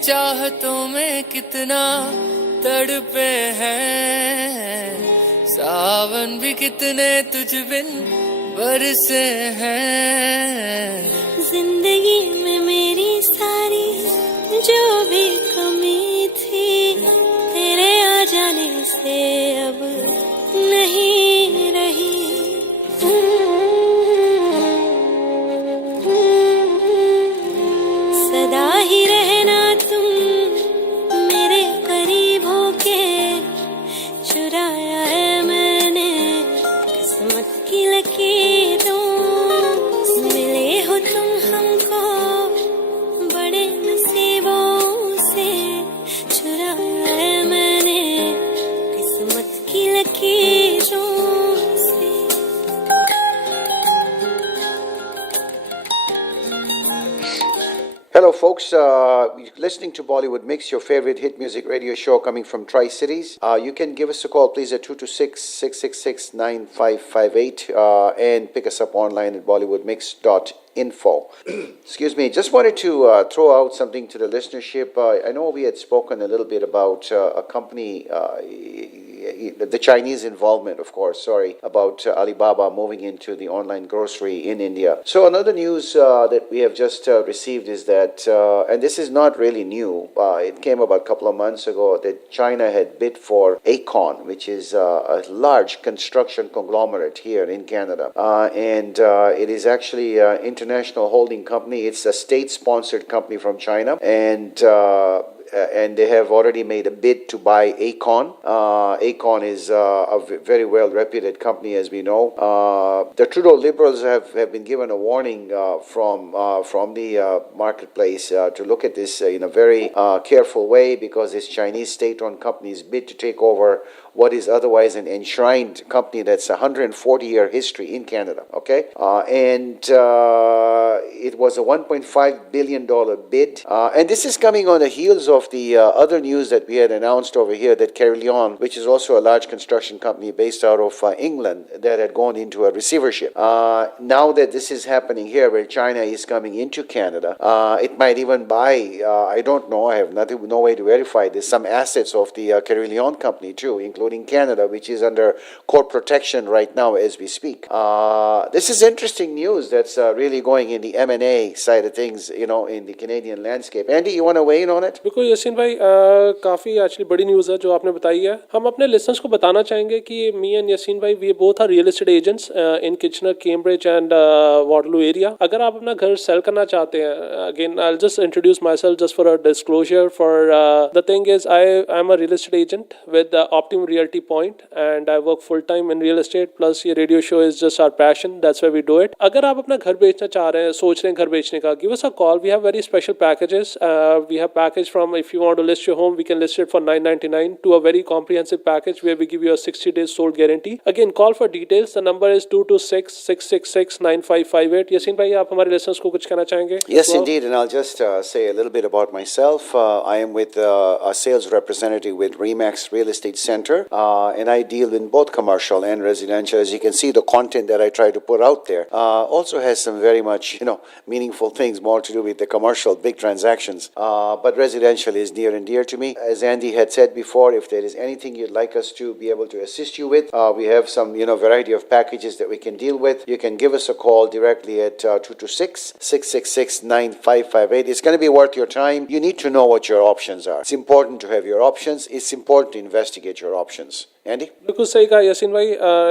चाहतों में कितना तड़पे हैं, सावन भी कितने तुझ बिन बरसे हैं। जिंदगी में मेरी सारी जो भी कमी थी, तेरे आ जाने से अब नहीं रही। सदा ही रहना तुम मेरे करीब होके, चुराया है मैंने किस्मत की लकीरों। मिले हो तुम हमको बड़े नसीबों से, चुराया है मैंने किस्मत की लकीरों से। Hello, folks. You're listening to Bollywood Mix, your favorite hit music radio show coming from Tri-Cities. You can give us a call, please, at 226-666-9558 and pick us up online at bollywoodmix.info. Excuse me. Just wanted to throw out something to the listenership. I know we had spoken a little bit about a company, the Chinese involvement, of course, about Alibaba moving into the online grocery in India. So another news that we have just received is that, and this is not really new, it came about a couple of months ago, that China had bid for Aecon, which is a large construction conglomerate here in Canada. And it is actually an international holding company. It's a state-sponsored company from China. And they have already made a bid to buy Aecon. Aecon is a very well-reputed company, as we know. The Trudeau Liberals have been given a warning from the marketplace to look at this in a very careful way, because this Chinese state-owned company's bid to take over what is otherwise an enshrined company that's a 140-year history in Canada, okay? And it was a $1.5 billion bid. And this is coming on the heels of the other news that we had announced over here, that Carillion, which is also a large construction company based out of England, that had gone into a receivership. Now that this is happening here, where China is coming into Canada, it might even buy, I don't know, I have no way to verify this, some assets of the Carillion company too, including Canada, which is under court protection right now as we speak. This is interesting news that's really going in the M&A side of things, in the Canadian landscape. Andy, you want to weigh in on it? बिल्कुल यसीन भाई, काफ़ी actually बड़ी news है जो आपने बताई है. हम अपने लिसनर्स को बताना चाहेंगे कि मी एंड यसीन भाई, we both are real estate agents in Kitchener, Cambridge and Waterloo area. अगर आप अपना घर सेल करना चाहते हैं, again I will just introduce myself just for a disclosure. For the thing is, I am a real estate agent with Optimum Realty Point and I work full time in real estate. Plus ये radio show is just our passion, that's why we do it. अगर आप अपना घर बेचना चाह रहे हैं, सोच रहे हैं घर बेचने का, give us a call. We have very special packages. We have package from, if you want to list your home, we can list it for $999 to a very comprehensive package where we give you a 60 days sold guarantee. Again, call for details. The number is 226-666-9558. Yasin bhai, aap hamare listeners ko kuch कहना चाहेंगे? Yes, indeed, and I'll just say a little bit about myself. I am with a sales representative with Remax Real Estate Center, and I deal in both commercial and residential. As you can see, the content that I try to put out there also has some very much, meaningful things, more to do with the commercial, big transactions. But residential is near and dear to me. As Andy had said before, if there is anything you'd like us to be able to assist you with, we have some, variety of packages that we can deal with. You can give us a call directly at 226-666-9558. It's going to be worth your time. You need to know what your options are. It's important to have your options. It's important to investigate your options. Andy? बिल्कुल सही कहा यसीन भाई.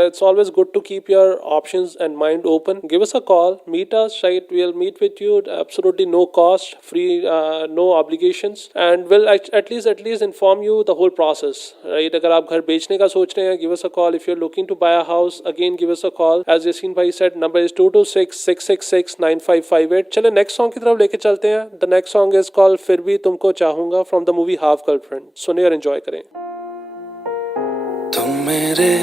It's always good to keep your options and mind open. Give us a call. Meet us. Right? We'll meet with you. Absolutely no cost, free, no obligations, and we'll at least inform you the whole process. Right? अगर आप घर बेचने का सोच रहे हैं, give us a call. If you're looking to buy a house, again give us a call. As Yasin bhai said, number is 226-666-9558. चले next song की तरफ लेके चलते हैं. The next song is called फिर भी तुमको चाहूँगा from the movie Half Girlfriend. सुनिए और enjoy करें. तुम मेरे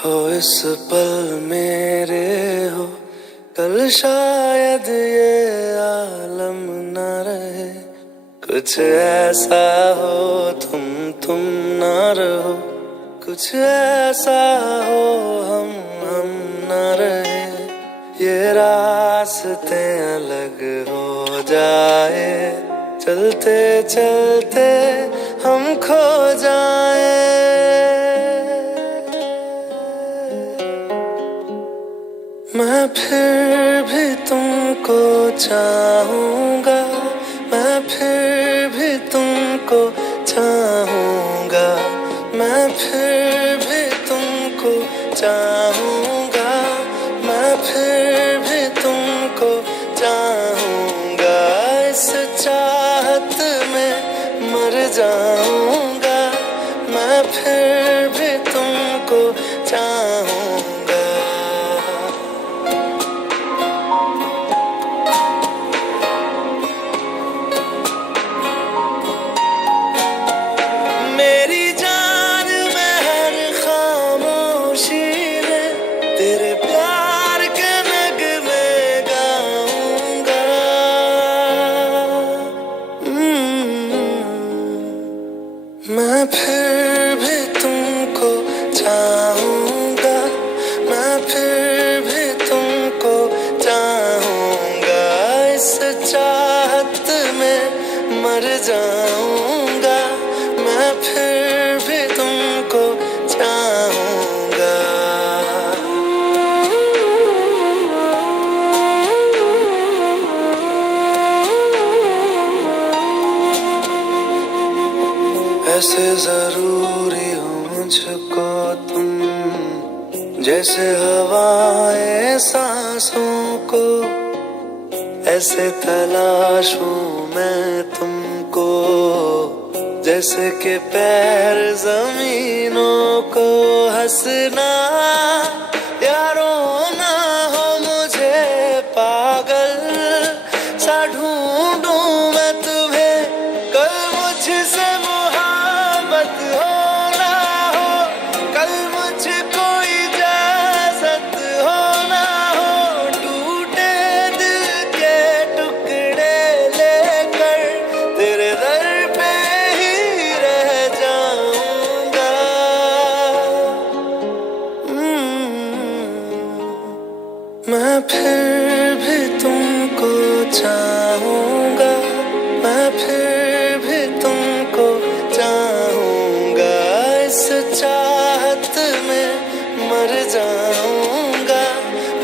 हो इस पल मेरे हो, कल शायद ये आलम न रहे. कुछ ऐसा हो तुम ना रहो, कुछ ऐसा हो हम ना रहे. ये रास्ते अलग हो जाए, चलते चलते हम खो जाए, मैं फिर भी तुमको चाहूंगा, मैं फिर भी तुमको चाहूंगा, मैं फिर भी तुमको चाहूंगा, मैं फिर भी तुमको चाहूंगा, इस चाहत में मर जाऊंगा, मैं फिर भी तुमको चाहूंगा। मेरी जान में हर खामोशी में तेरे प्यार के नगमे गाऊंगा। मैं फिर भी तुमको चाहूंगा, मैं फिर भी तुमको चाहूंगा, इस चाहत में मर जाऊंगा, मैं फिर भी तुमको चाहूंगा। ऐसे जरूरी हो मुझको तुम, जैसे हवाएं सांसों को, ऐसे तलाशूं मैं तुमको, जैसे कि पैर जमीनों को। हंसना या रोना हो मुझे पागल सा ढूंढूं मैं तुम्हें, कल मुझसे मोहब्बत हो ना हो, कल मुझको इजाजत हो ना हो, टूटे दिल के टुकड़े लेकर तेरे दर पे ही रह जाऊंगा। मैं फिर भी तुमको चाहूंगा, मैं फिर भी तुमको चाहूंगा, इस चाहत में मर जाऊंगा,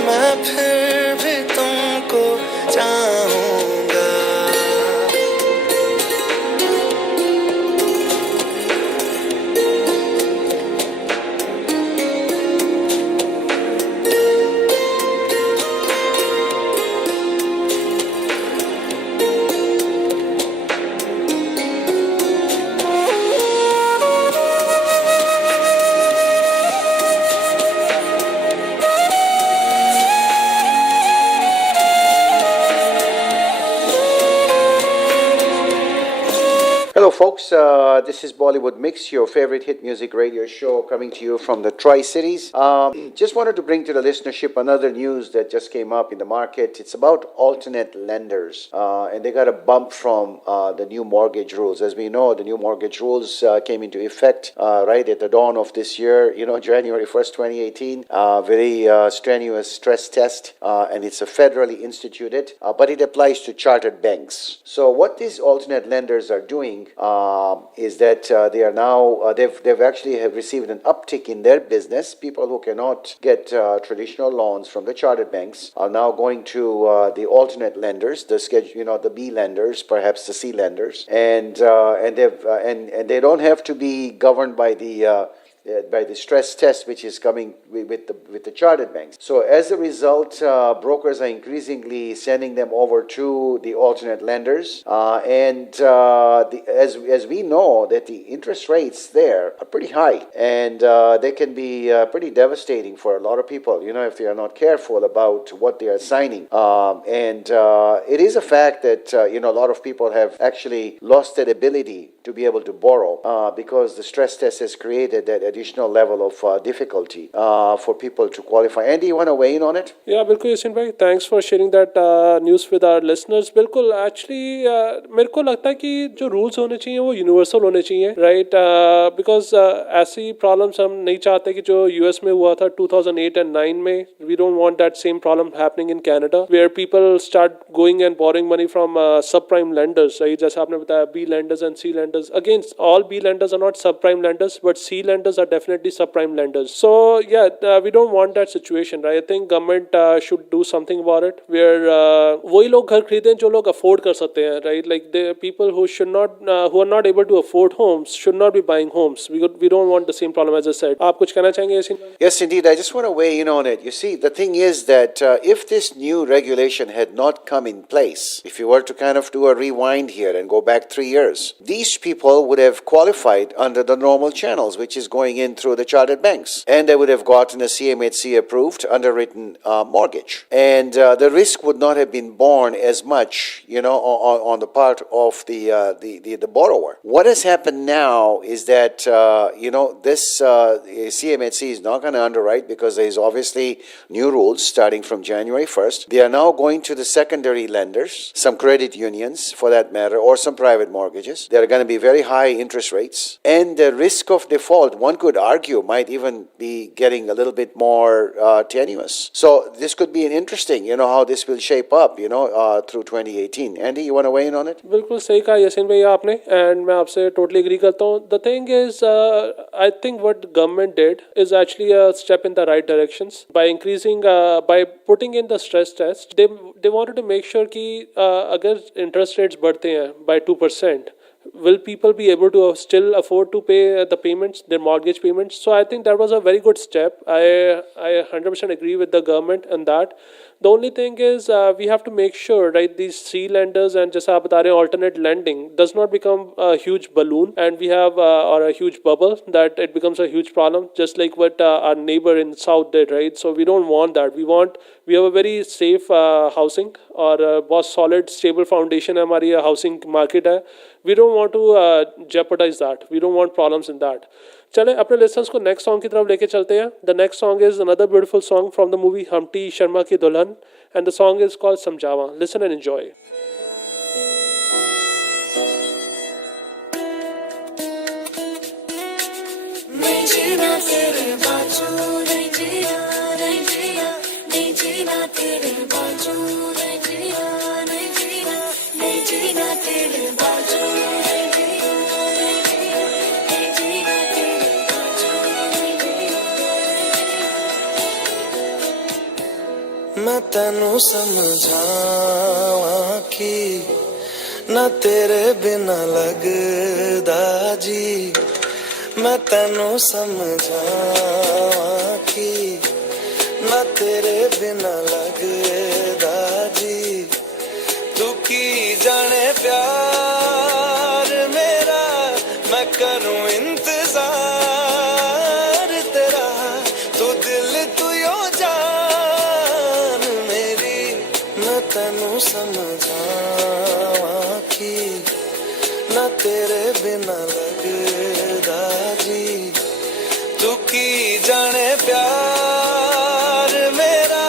मैं फिर भी तुमको चाहूंगा। Hello, folks. This is Bollywood Mix, your favorite hit music radio show, coming to you from the Tri-Cities. Just wanted to bring to the listenership another news that just came up in the market. It's about alternate lenders, and they got a bump from the new mortgage rules. As we know, the new mortgage rules came into effect right at the dawn of this year, January 1st, 2018. Very strenuous stress test, and it's a federally instituted, but it applies to chartered banks. So what these alternate lenders are doing is that they are now they've actually have received an uptick in their business. People who cannot get traditional loans from the chartered banks are now going to the alternate lenders, the schedule, the B lenders, perhaps the C lenders, and they don't have to be governed by the stress test which is coming with the chartered banks. So as a result, brokers are increasingly sending them over to the alternate lenders, as we know that the interest rates there are pretty high, and they can be pretty devastating for a lot of people, if they are not careful about what they are signing. It is a fact that a lot of people have actually lost that ability to be able to borrow because the stress test has created that additional level of difficulty for people to qualify. Andy, you want to weigh in on it? या बिल्कुल यसीन भाई, thanks for sharing that news with our listeners. बिल्कुल actually मेरे को लगता है कि जो रूल्स होने चाहिए वो यूनिवर्सल होने चाहिए, राइट? बिकॉज ऐसी प्रॉब्लम्स हम नहीं चाहते कि जो यूएस में हुआ था 2008 एंड 9 में. We don't want that same problem happening in Canada where people start going and borrowing money from subprime lenders, right? जैसे आपने बताया B lenders and C lenders. Again all B lenders are not subprime lenders but C lenders are definitely subprime lenders. So yeah we don't want that situation, right? I think government should do something about it where वही लोग घर खरीदें जो लोग afford कर सकते हैं, right? Like the people who are not able to afford homes should not be buying homes. We don't want the same problem as I said. आप कुछ कहना चाहेंगे Yasin? Yes, indeed. I just want to weigh in on it. You see, the thing is that if this new regulation had not come in place, if you were to kind of do a rewind here and go back 3 years, these people would have qualified under the normal channels, which is going in through the chartered banks, and they would have gotten a CMHC approved underwritten mortgage, and the risk would not have been borne as much, on the part of the borrower. What has happened now is that this CMHC is not going to underwrite because there is obviously new rules starting from January 1st. They are now going to the secondary lenders, some credit unions for that matter, or some private mortgages. There are going to be very high interest rates, and the risk of default, one could argue, might even be getting a little bit more tenuous. So this could be an interesting, how this will shape up, through 2018. Andy, you want to weigh in on it? बिल्कुल सही कहा यासीन भाई आपने, and मैं आपसे totally agree करता हूँ. The thing is I think what government did is actually a step in the right directions by increasing by putting in the stress test. They wanted to make sure कि अगर interest rates बढ़ते हैं by 2%, will people be able to still afford to pay the payments, their mortgage payments? So I think that was a very good step. I 100% agree with the government on that. The only thing is we have to make sure, right, these C lenders and just alternate lending does not become a huge balloon and we have or a huge bubble that it becomes a huge problem, just like what our neighbor in South did, right? So we don't want that. We have a very safe housing और बहुत solid stable foundation है हमारी housing market है. We don't want to jeopardize that. We don't want problems in that. चलें अपने listeners को next song की तरफ लेके चलते हैं. The next song is another beautiful song from the movie Humpty Sharma Ki Dulhan and the song is called Samjhawa. Listen and enjoy. मैं तेनू समझावा कि ना तेरे बिना लगदा जी. मैं तेनू समझावा कि ना तेरे बिना लगदा जी. तू की जाने प्यार मेरा मैं करूं इंतजार तेरा. तू दिल तू यो जान मेरी. मैं तेनू समझावा कि ना तेरे बिना लगदा जी. तू की जाने प्यार मेरा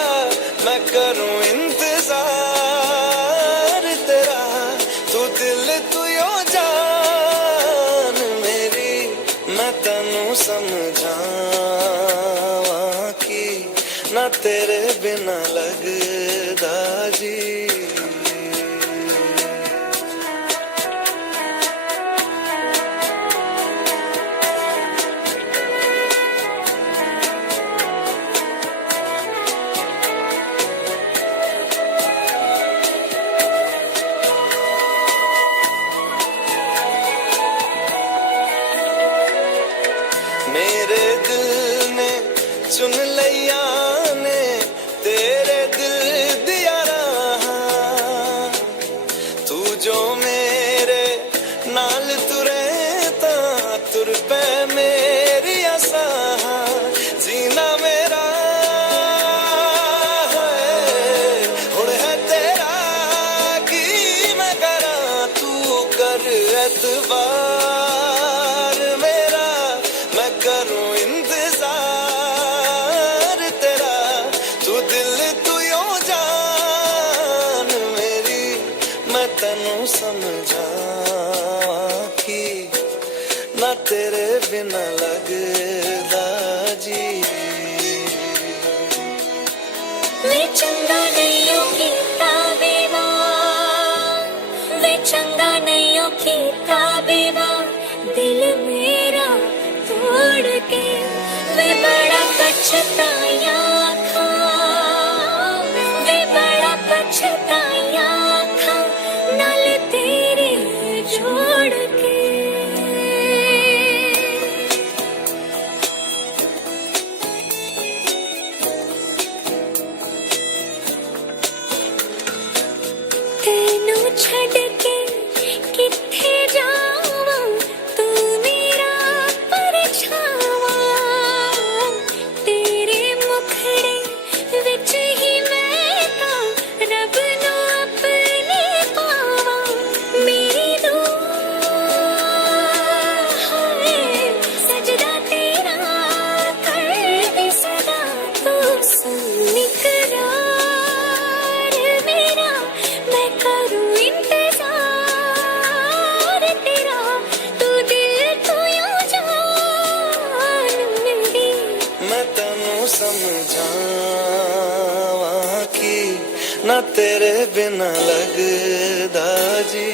मैं करूं इंतजार तेरा. तू दिल तू यो जान मेरी. मैं तेनू समझावा कि ना तेरे बिना लगदा जी. मेरे दिल ने चुन लिया ने तेरे दिल दिया रहा. तू जो मेरे नाल तुरे ता तुर पे मेरी आसा. जीना मेरा है हुण है तेरा की मैं करा. तू कर एतबार मेरा मैं करूं तेरे बिना लगदा जी वे चंगा नहीं की ताबेवा वे चंगा नहीं की ताबेवा दिल मेरा तोड़ के वे बड़ा पछताया था वे बड़ा पछताया था नाल तेरे जोड़ के तेनू छड़ के किथे जावां तू मेरा परछावा तेरे मुखड़े विच ही मैं तां रब नू अपने पावां मेरी दुआ है सजदा तेरा कर दे सदा तू सुन इकरार मेरा मैं करूं इंतजार तेरा तू दिल तू यूं जान मेरी मैं तैनू समझावां कि ना तेरे बिना लगदा जी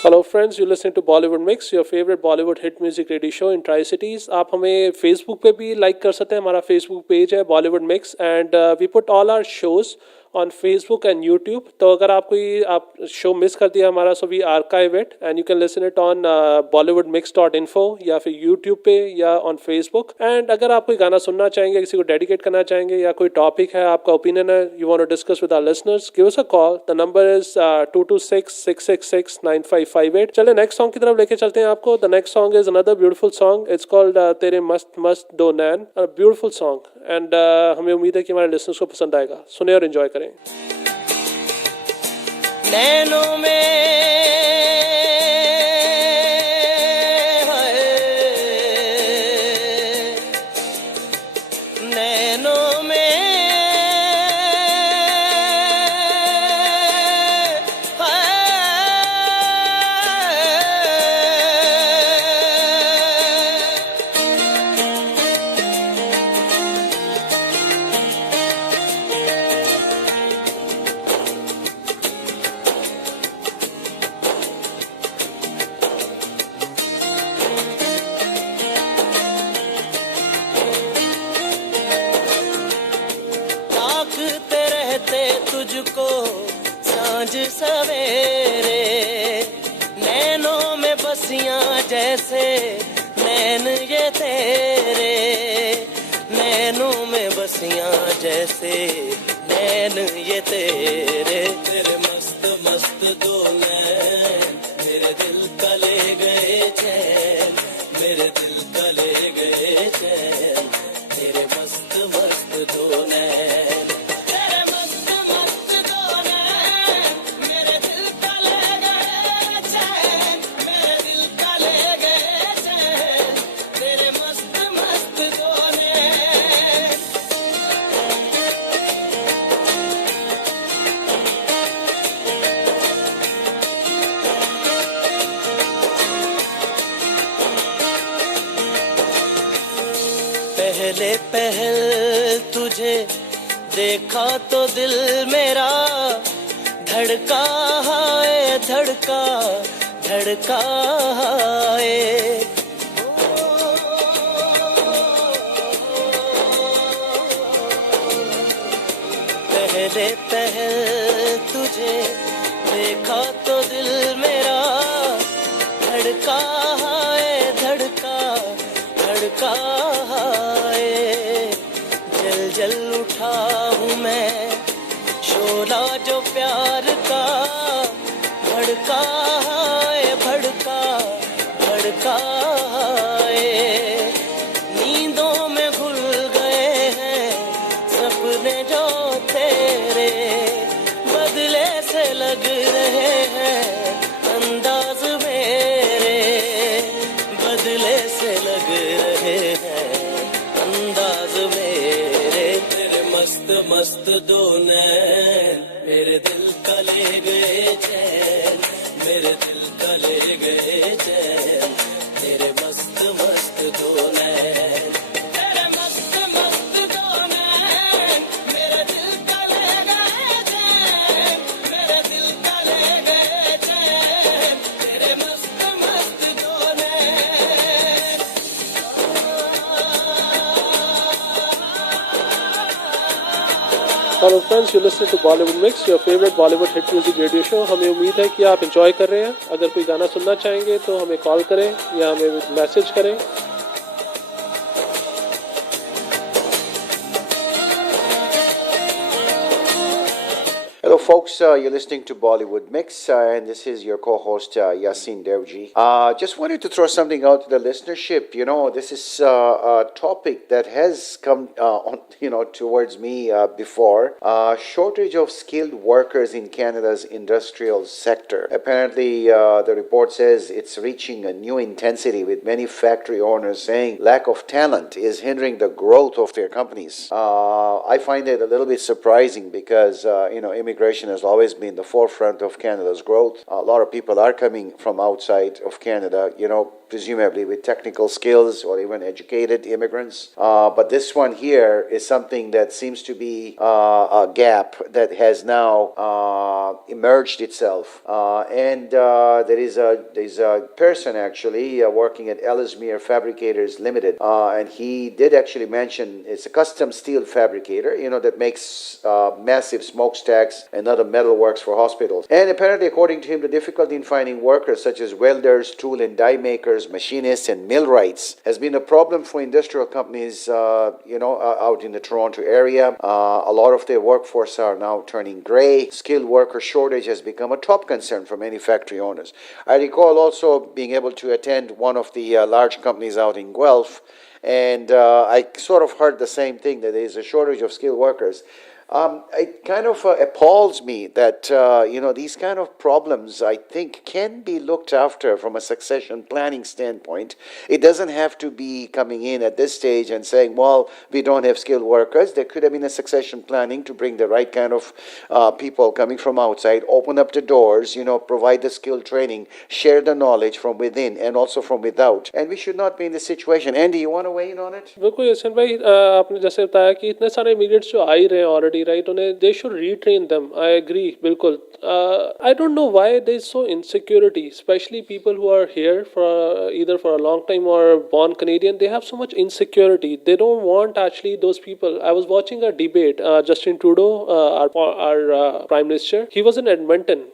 hello friends, you listening to Bollywood mix, your favourite Bollywood hit music radio show in tri cities. आप हमें फेसबुक पे भी लाइक कर सकते हैं, हमारा फेसबुक पेज है Bollywood Mix and we put all our shows on Facebook and YouTube. तो अगर आप शो मिस कर दिया हमारा, so we archive it and you can listen it on bollywoodmix.info या फिर यूट्यूब पे या ऑन फेसबुक। एंड अगर आप कोई गाना सुनना चाहेंगे, किसी को डेडिकेट करना चाहेंगे या कोई टॉपिक है, आपका ओपिनियन है, you want to discuss with our listeners, give us a call. The number is 226-666-9558। चलिए नेक्स्ट सॉन्ग की तरफ लेके चलते हैं आपको। The next song is another beautiful song, it's called तेरे मस्त मस्त दो नैन, अ ब्यूटीफुल सॉन्ग एंड हमें उम्मीद है कि हमारे लिसनर्स को पसंद आएगा। सुने और एंजॉय करें। नैनों में हाय, नैनों में ताकते रहते तुझको सांझ सवेरे, नैनों में बसियां जैसे नैन ये तेरे, नैनों में बसियां जैसे नैन ये तेरे, तेरे मस्त मस्त दो नैन मेरे दिल का ले गए चैन, मेरे दिल का ले गए चैन, तेरे मस्त मस्त दो नैन, तेरे मस्त मस्त दो नैन मेरे दिल का ले गए चैन, मेरे दिल का ले गए चैन, तेरे मस्त मस्त दो नैन। पहले पहल तुझे देखा तो दिल मेरा धड़का है, धड़का धड़का है। पहले पहल तुझे देखा तो दिल मेरा धड़का है, धड़का धड़का है। जल जल उठा हूँ मैं शोला जो प्यार का, भड़का है, भड़का भड़का है। नींदों में घुल गए हैं सपने जो तेरे, बदले से लग रहे हैं अंदाज मेरे, बदले से लग रहे हैं अंदाज मेरे, तेरे मस्त मस्त दो नैन मेरे मेरे दिल का ले गए चैन, मेरे दिल का ले गए चैन, तेरे मस्त मस्त दो नैन, तेरे मस्त मस्त दो नैन, मेरे दिल का ले गए चैन, मेरे दिल का ले गए चैन, तेरे मस्त मस्त दो नैन। Hello friends, you listen to Bollywood Mix, your favorite Bollywood hit music radio show. हमें उम्मीद है कि आप enjoy कर रहे हैं. अगर कोई गाना सुनना चाहेंगे तो हमें कॉल करें या हमें मैसेज करें. Hello, folks. You're listening to Bollywood Mix, and this is your co-host Yasin Devji. Just wanted to throw something out to the listenership. You know, this is a topic that has come on, towards me before. Shortage of skilled workers in Canada's industrial sector. Apparently, the report says it's reaching a new intensity, with many factory owners saying lack of talent is hindering the growth of their companies. I find it a little bit surprising because immigration has always been the forefront of Canada's growth. A lot of people are coming from outside of Canada, presumably with technical skills or even educated immigrants. But this one here is something that seems to be a gap that has now emerged itself. And there's a person actually working at Ellesmere Fabricators Limited, and he did actually mention it's a custom steel fabricator, that makes massive smokestacks and other metalworks for hospitals. And apparently, according to him, the difficulty in finding workers such as welders, tool and die makers, machinists, and millwrights has been a problem for industrial companies, out in the Toronto area. A lot of their workforce are now turning gray. Skilled worker shortage has become a top concern for many factory owners. I recall also being able to attend one of the large companies out in Guelph, and I sort of heard the same thing, that there is a shortage of skilled workers. It kind of appalls me that, these kind of problems, I think, can be looked after from a succession planning standpoint. It doesn't have to be coming in at this stage and saying, well, we don't have skilled workers. There could have been a succession planning to bring the right kind of people coming from outside, open up the doors, provide the skill training, share the knowledge from within and also from without. And we should not be in this situation. Andy, you want to weigh in on it? बिल्कुल यासिन भाई, आपने जैसे बताया कि इतने सारे immigrants जो आ ही रहे हैं ऑलरेडी, right? उन्हें they should retrain them. I agree, बिल्कुल. I don't know why there is so insecurity, especially people who are here for either for a long time or born Canadian. They have so much insecurity. They don't want actually those people. I was watching a debate. Justin Trudeau, our Prime Minister, he was in Edmonton,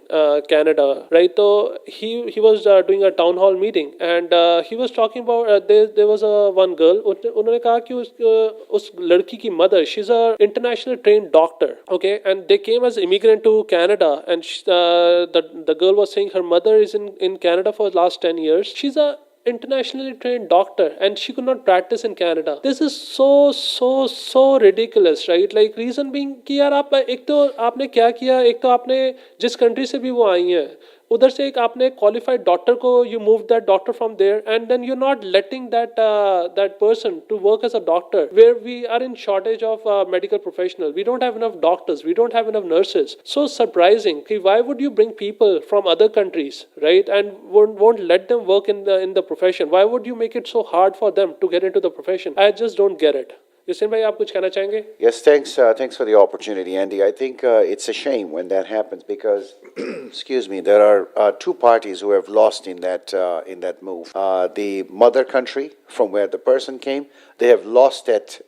Canada, right? So he was doing a town hall meeting, and he was talking about there was a one girl. उन्होंने कहा कि उस लड़की की mother, she's a international trained doctor, okay, and they came as immigrant to Canada, and the girl was saying her mother is in Canada for the last 10 years. She's a internationally trained doctor and she could not practice in Canada. This is so ridiculous, right? Like reason being कि यार आप एक तो आपने क्या किया, एक तो आपने जिस country से भी वो आई हैं उधर से एक आपने qualified doctor को you moved that doctor from there, and then you're not letting that person to work as a doctor, where we are in shortage of medical professionals. We don't have enough doctors, we don't have enough nurses. So surprising. Why would you bring people from other countries, right, and won't let them work in the profession? Why would you make it so hard for them to get into the profession? I just don't get it. Yasin bhai, आप कुछ कहना चाहेंगे? Yes, thanks for the opportunity, Andy. I think it's a shame when that happens because, excuse me, there are two parties who have lost in that move. The mother country from where the person came, they have lost that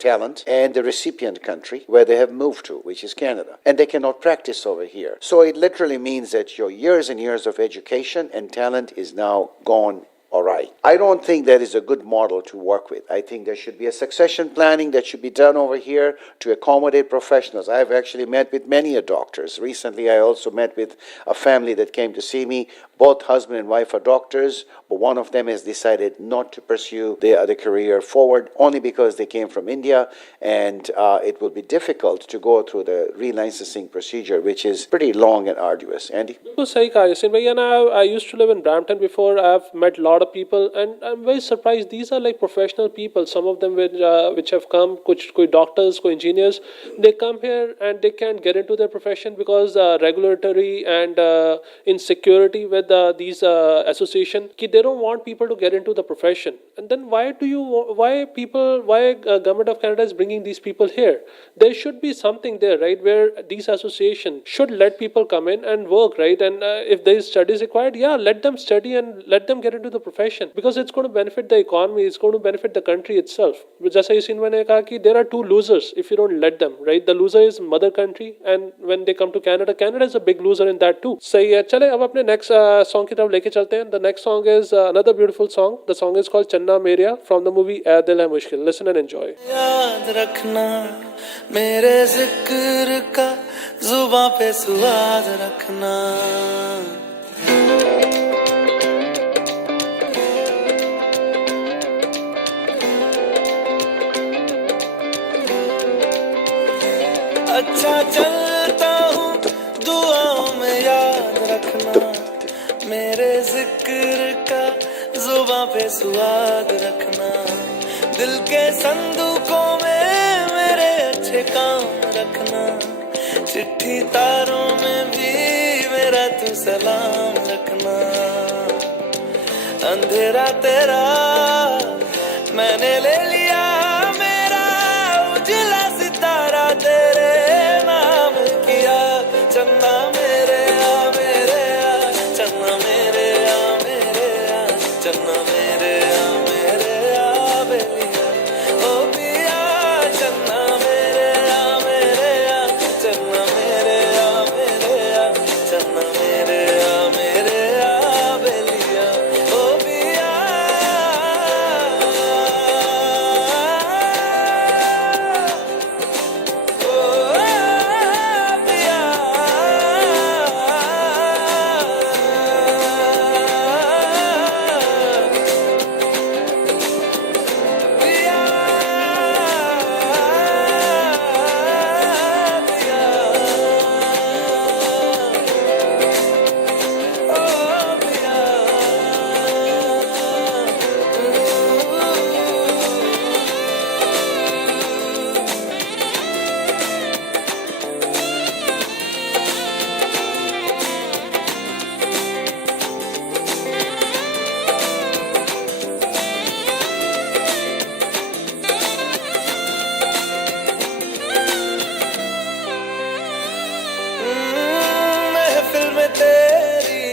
talent, and the recipient country where they have moved to, which is Canada, and they cannot practice over here. So it literally means that your years and years of education and talent is now gone. All right. I don't think that is a good model to work with. I think there should be a succession planning that should be done over here to accommodate professionals. I've actually met with many doctors. Recently, I also met with a family that came to see me. Both husband and wife are doctors, but one of them has decided not to pursue the career forward only because they came from India, and it will be difficult to go through the relicensing procedure, which is pretty long and arduous. Andy? बिल्कुल सही कहा यासिन भैया ना. I used to live in Brampton before. I've met a lot lot of people, and I'm very surprised. These are like professional people. Some of them which have come, koi doctors, koi engineers. They come here and they can't get into their profession because regulatory and insecurity with these association. Ki they don't want people to get into the profession. And then why government of Canada is bringing these people here? There should be something there, right, where these associations should let people come in and work, right? And if there is studies required, yeah, let them study and let them get into the profession, because it's going to benefit the economy, it's going to benefit the country itself. जैसा इस मैंने कहा कि there are two losers if you don't let them, right? The loser is mother country, and when they come to Canada, Canada is a big loser in that too. सही है, चले अब अपने next song की तरफ लेके चलते हैं. The next song is another beautiful song. The song is called चन्ना मेरिया from the movie ऐ दिल है मुश्किल. Listen and enjoy. याद रखना मेरे जिक्र का, जुबां पे स्वाद रखना. अच्छा चलता हूँ दुआओं में, याद रखना मेरे जिक्र का, जुबां पे स्वाद रखना. दिल के संदूकों में मेरे अच्छे काम रखना. चिट्ठी तारों में भी मेरा तू सलाम रखना. अंधेरा तेरा मैंने ले लिया, मेरा उजला सितारा तेरे नाम किया. चन्ना मेरे आ चन्ना मेरे आ चन्ना मेरे आ बेलिया. ओ पिया चन्ना मेरे आ चन्ना मेरे आ चन्ना मेरे आ बेलिया. ओ पिया महफिल में तेरी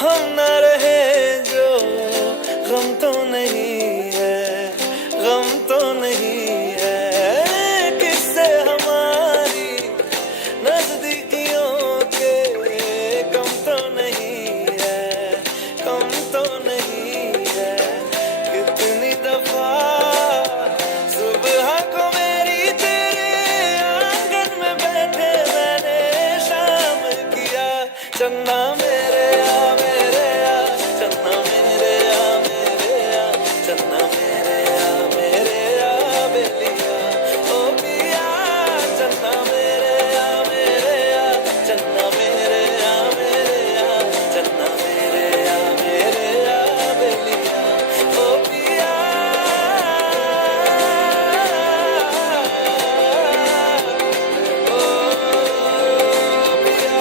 हम न रहे जो, गम तो नहीं है, गम तो नहीं है. किससे हमारी नजदीकियों के कम तो नहीं है, कम तो नहीं है. कितनी दफा सुबह को मेरी तेरे आंगन में बैठे मैंने शाम किया. चन्ना मेरे आ चन्ना मेरे आ चन्ना मेरे आ बेलिया. ओ पिया चन्ना मेरे आ चन्ना मेरे आ चन्ना मेरे आ बेलिया. ओ पिया ओ पिया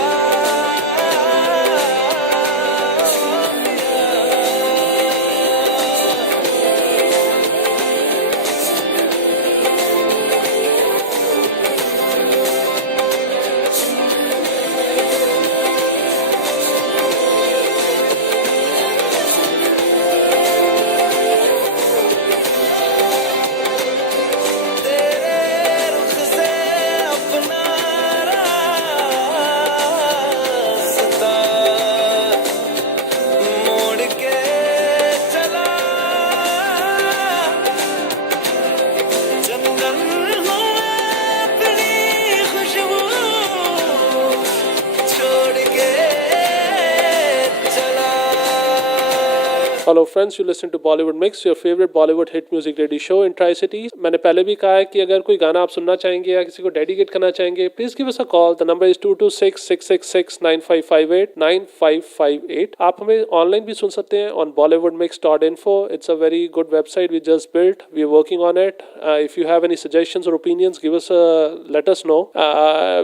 Hello friends, you listen to Bollywood Mix, your favorite Bollywood hit music radio show in Tri-Cities. मैंने पहले भी कहा है कि अगर कोई गाना आप सुनना चाहेंगे या किसी को डेडिकेट करना चाहेंगे, please give us a call. The number is 226-666-9558 9558. आप हमें ऑनलाइन भी सुन सकते हैं on bollywoodmix.info. It's a very good website we just built. We're working on it. If you have any suggestions or opinions, let us know.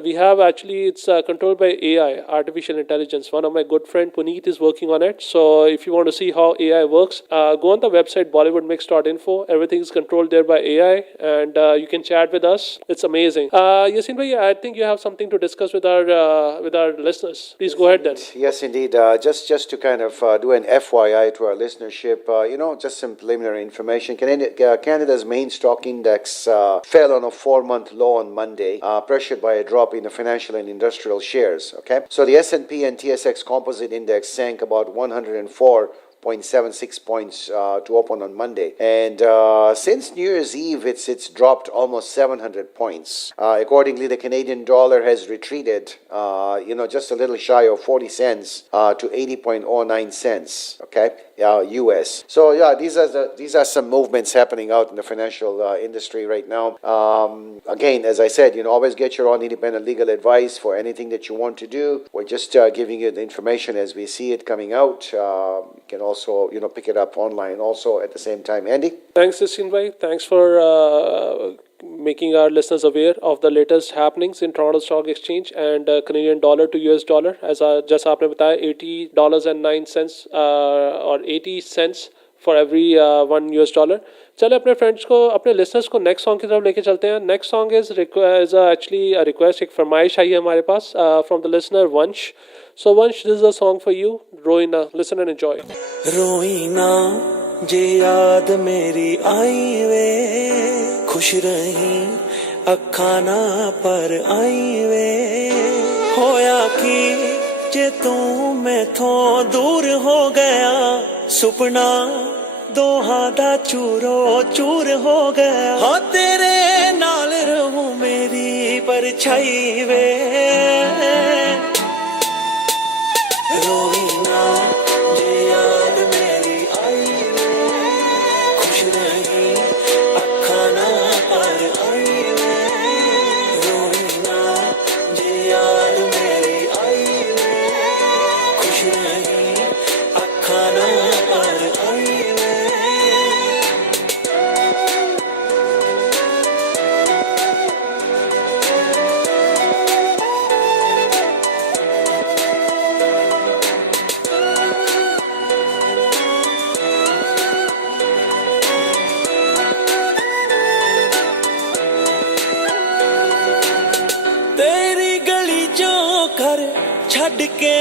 We have actually, it's controlled by AI, artificial intelligence. One of my good friend Puneet is working on it. So if you want to see how AI works, go on the website bollywoodmix.info. Everything is controlled there by AI, and you can chat with us. It's amazing. Yasin bhai, I think you have something to discuss with our listeners. Please go ahead then. Yes, indeed. Just to kind of do an FYI to our listenership, just some preliminary information. Canada's main stock index fell on a 4-month low on Monday, pressured by a drop in the financial and industrial shares. Okay, so the S&P and TSX Composite Index sank about 104.76 points to open on Monday, and since New Year's Eve, it's dropped almost 700 points. Accordingly, the Canadian dollar has retreated, just a little shy of 40 cents to 80.09 cents. Okay, US. So yeah, these are some movements happening out in the financial industry right now. Again, as I said, always get your own independent legal advice for anything that you want to do. We're just giving you the information as we see it coming out. You can also pick it up online also at the same time. Andy? Thanks, Yasin bhai. Thanks for making our listeners aware of the latest happenings in Toronto Stock Exchange and Canadian dollar to US dollar. As जैसा आपने बताया, $80.09 और 80 cents for every $1 US. चले अपने friends को, अपने listeners को next song की तरफ लेके चलते हैं. Next song is actually a request, एक फरमाइश आई है हमारे पास फ्रॉम द लिसनर वंश. So Vansh, this is a song for you. Roina, listen and enjoy. रोईना जे याद मेरी आई वे, खुश रही अखा ना पर आई वे, होया कि जे तू मैथों दूर हो गया, सुपना दोहा दा चूरो चूर हो गया. हाँ तेरे नाल रहूं मेरी परछाई वे, रोईना जे याद मेरी आई वे, खुश रही अखा ना पर आई वे, रोईना जे याद मेरी आई वे, खुश रही अखा ना पर आई वे. ਛੱਡ ਕੇ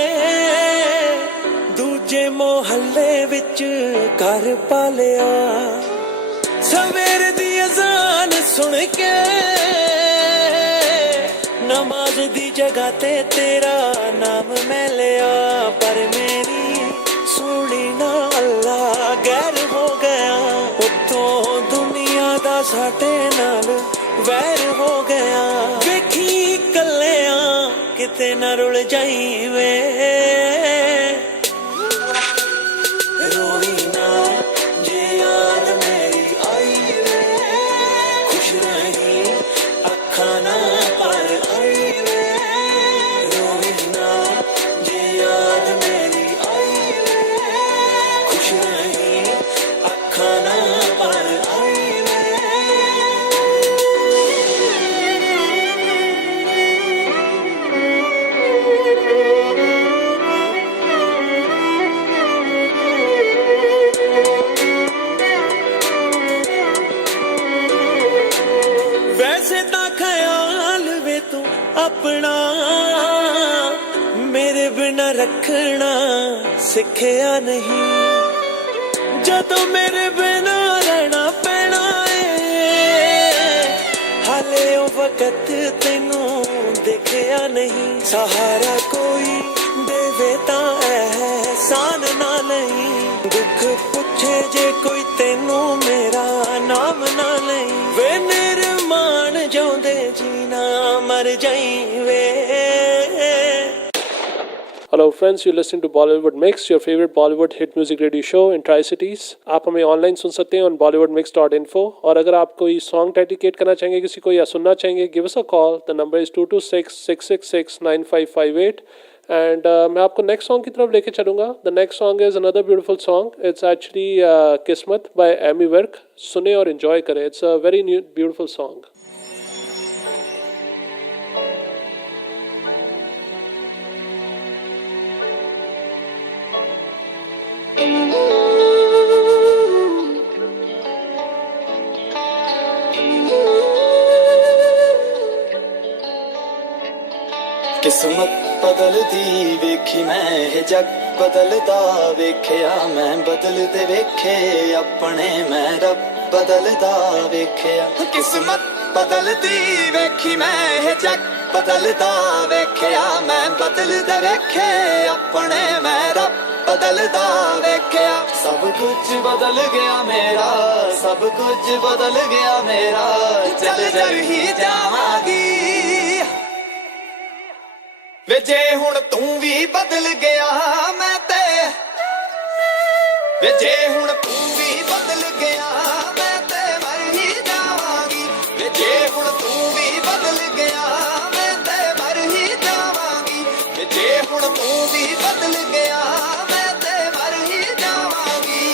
ਦੂਜੇ ਮੁਹੱਲੇ ਵਿੱਚ ਘਰ ਪਾਲਿਆ, ਸਵੇਰ ਦੀ ਅਜ਼ਾਨ ਸੁਣ ਕੇ ਨਮਾਜ਼ ਦੀ ਜਗ੍ਹਾ ਤੇ ਤੇਰਾ ਨਾਮ ਮੈਂ ਲਿਆ. ਪਰ ਮੇਰੀ ਸੁਣੀ ਨਾ ਅੱਲਾ ਗੈਰ ਹੋ ਗਿਆ, ਉੱਤੋਂ ਦੁਨੀਆ ਦਾ ਸਾਡੇ ਨਾਲ ਵੈਰ ਹੋ ਗਿਆ. ਵੇਖੀ ਕੱਲਿਆਂ ਕਿਤੇ ਨਾ ਰੁਲ ਜਾਈ ਵੇ, ਰੋਈਨਾ ਜੇ ਯਾਦ ਮੇਰੀ ਆਈ ਵੇ, ਖੁਸ਼ ਰਹੀ ਅੱਖਾਂ ਨਾ ਪਰ ਆਈ ਵੇ, ਰੋਈਨਾ ਜੇ ਯਾਦ ਮੇਰੀ ਆਈ ਵੇ, ਖੁਸ਼ ਰਹੀ ਅੱਖਾਂ ਨਾ ਪਰ ਆਈ ਵੇ. ਵੈਸੇ ਤਾਂ ਖਿਆਲ ਵੇ ਤੂੰ ਆਪਣਾ ਮੇਰੇ ਬਿਨਾ ਰੱਖਣਾ ਸਿੱਖਿਆ ਨਹੀਂ, ਜਦੋਂ ਮੇਰੇ ਬਿਨਾ ਰਹਿਣਾ ਪੈਣਾ ਏ, ਹਾਲੇ ਉਹ ਵਕਤ ਤੈਨੂੰ ਦਿਖਿਆ ਨਹੀਂ. ਸਹਾਰਾ ਕੋਈ ਦੇਵੇ ਤਾਂ ਅਹਿਸਾਨ ਨਾ ਲਈ, ਦੁੱਖ ਪੁੱਛੇ ਜੇ ਕੋਈ ਤੈਨੂੰ ਮੇਰਾ ਨਾਮ ਨਾ ਲਈ, ਵੇ ਨਿਰਮਾਣ ਜਿਉਂਦੇ ਜੀਣਾ ਮਰ ਜਾਈ ਵੇ. Hello friends, you're listening to Bollywood Mix, your favorite Bollywood hit music radio show in Tri-Cities. आप हमें ऑनलाइन सुन सकते हैं on bollywoodmix.info और अगर आप कोई सॉन्ग डेडिकेट करना चाहेंगे किसी को या सुनना चाहेंगे, give us a call. The number is 226-666-9558 and मैं आपको नेक्स्ट सॉन्ग की तरफ लेके चलूँगा. The next song is another beautiful song. It's actually Kismet by Amy Wirk. सुने और enjoy करें. It's a very new, beautiful song. किस्मत बदलदी वेखी मैं जग बदलदा वेखिया मैं बदलदे वेखे अपने मैं रब बदलदा वेखिया किस्मत बदलदी वेखी मैं जग बदलदा वेखिया मैं बदलदे वेखे अपने मैं रब बदलदा वेखिया सब कुछ बदल गया मेरा सब कुछ बदल गया मेरा चल चल ही जावांगी वे जे हुण तू भी बदल गया मैं ते वे जे हुण तू भी बदल गया मैं ते मर ही जावांगी वे जे हुण तू भी बदल गया मैं ते मर ही जावांगी वे जे हुण तू भी बदल गया मैं ते मर ही जावांगी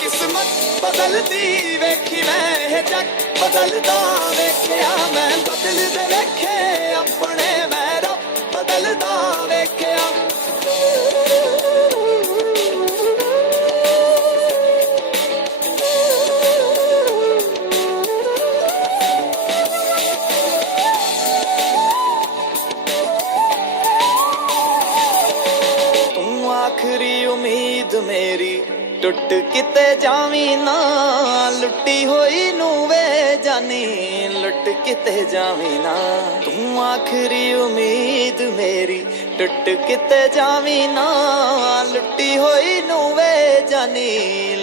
किस्मत बदलदी वेखी मैं जग बदलदा वेखिया मैं बदलदे वेखे अपने मैं बदलदा वेखिया तू आखरी उम्मीद मेरी टुट किते जावी ना लुटी होई नू वे जानी लुट किते जावी ना तू आखरी उम्मीद मेरी टुट किते जावी ना लुटी होई नू वे जानी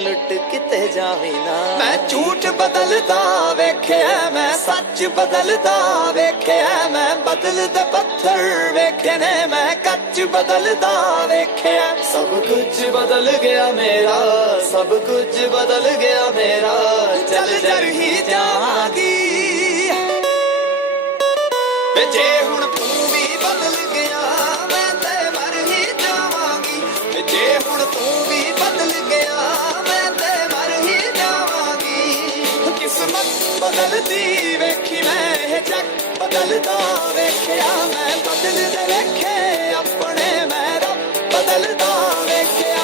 लुट किते जावी ना मैं झूठ बदलदा वेखिया मैं सच बदलदा वेखिया मैं बदलदा पत्थर वेखे ने मैं कच्च बदलदा वेखिया सब कुछ बदल गया मेरा सब कुछ बदल गया मेरा चल चल ही जावांगी वे जे हुण तू भी बदल गया मैं ते मर ही जावांगी वे जे हुण तू भी बदल गया मैं ते मर ही जावांगी किस्मत बदलदी वेखी मैं जग बदलदा वेखिया मैं बदलदे वेखे अपने मैं रब बदलदा वेखिया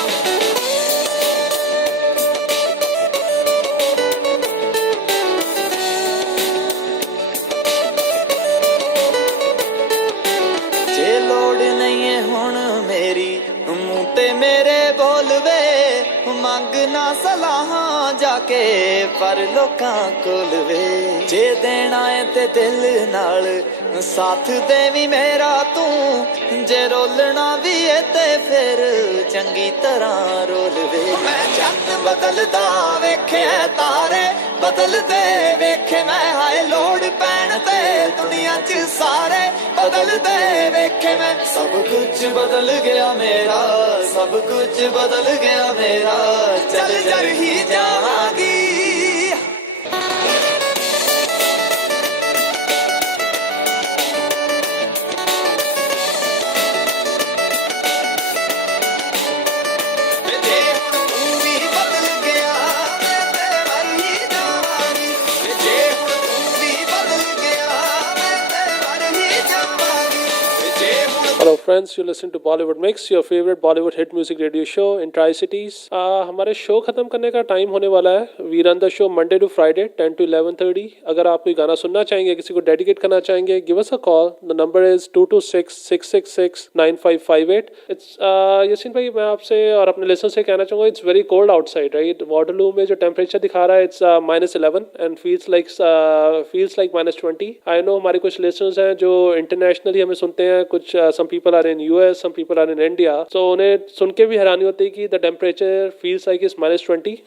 मंगना सलाहां जाके पर लोकां कोल वे जे देना है ते दिल नाल साथ देवी मेरा तू जे रोलना भी है ते फिर चंगी तरह रोल वे मैं चंद बदलदा वेखे तारे बदलदे वेखे मैं हाय लोड़ पैण ते दुनिया च सारे बदलदे वेखे मैं सब कुछ बदल गया मेरा सब कुछ बदल गया मेरा चल चल ही जावांगी Hello friends, you listen to Bollywood Mix, your favorite Bollywood hit music radio show in Tri-Cities. हमारे शो ख़त्म करने का टाइम होने वाला है. We run the show Monday to Friday 10 to 11:30. अगर आप कोई गाना सुनना चाहेंगे, किसी को डेडिकेट करना चाहेंगे, give us a call. The number is 226-666-9558. It's Yasin भाई मैं आपसे और अपने लिसनर से कहना चाहूँगा it's very cold outside, right? Waterloo में जो टेम्परेचर दिखा रहा है it's -11 and feels like -20. I know हमारे कुछ लिसनर्स हैं जो इंटरनेशनली हमें सुनते हैं, कुछ some people people are in US, some people are in India. So उन्हें सुन के भी हैरानी होती है कि the temperature feels like it's -20.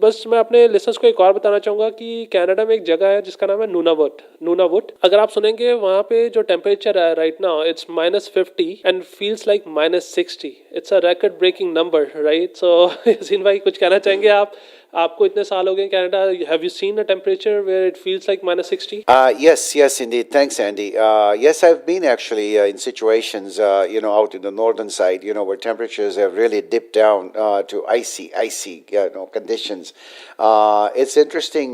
बस मैं अपने listeners को एक और बताना चाहूँगा कि कनाडा में एक जगह है जिसका नाम है नूनावुट. अगर आप सुनेंगे वहाँ पे जो टेम्परेचर है right now, it's -50 and feels like -60. It's a record breaking number, right? So Yasin भाई कुछ कहना चाहेंगे आप? आपको इतने साल हो गए Canada. Have you seen a temperature where it feels like -60? Yes, indeed. Thanks, Andy. Yes, I've been actually in situations, out in the northern side, where temperatures have really dipped down to icy, conditions. It's interesting,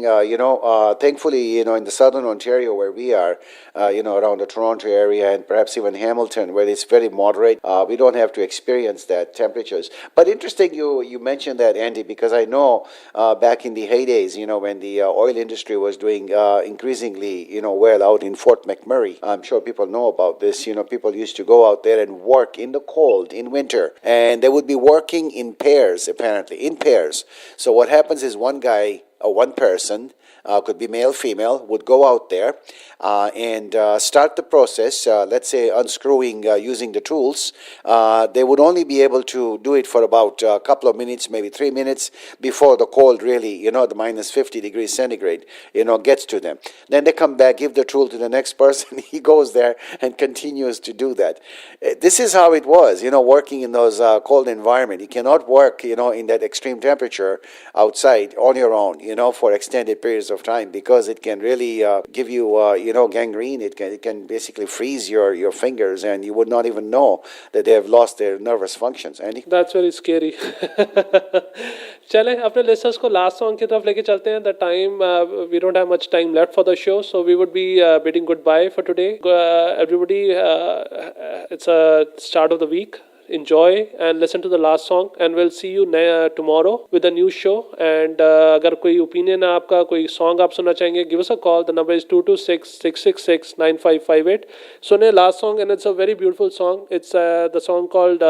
thankfully, in the southern Ontario where we are, around the Toronto area and perhaps even Hamilton, where it's very moderate, we don't have to experience that temperatures. But interesting you mentioned that, Andy, because I know back in the heydays, when the oil industry was doing increasingly, well out in Fort McMurray. I'm sure people know about this. People used to go out there and work in the cold in winter, and they would be working in pairs, apparently, in pairs. So what happens is one guy, one person, could be male, female, would go out there and start the process, let's say unscrewing using the tools. They would only be able to do it for about a couple of minutes, maybe 3 minutes before the cold really, the -50 degrees centigrade, gets to them. Then they come back, give the tool to the next person. He goes there and continues to do that. This is how it was, working in those cold environment. You cannot work, in that extreme temperature outside on your own, for extended periods of time, because it can really give you, gangrene. It can basically freeze your fingers, and you would not even know that they have lost their nervous functions. Andy? That's very scary. चलें अपने listeners को last song की तरफ लेके चलते हैं. The time we don't have much time left for the show, so we would be bidding goodbye for today. Everybody, it's a start of the week. Enjoy and listen to the last song, and we'll see you tomorrow with a new show. And अगर कोई opinion है आपका, कोई song आप सुनना चाहेंगे, give us a call. The number is 226-666-9558. सुने last song, and it's a very beautiful song. It's the song called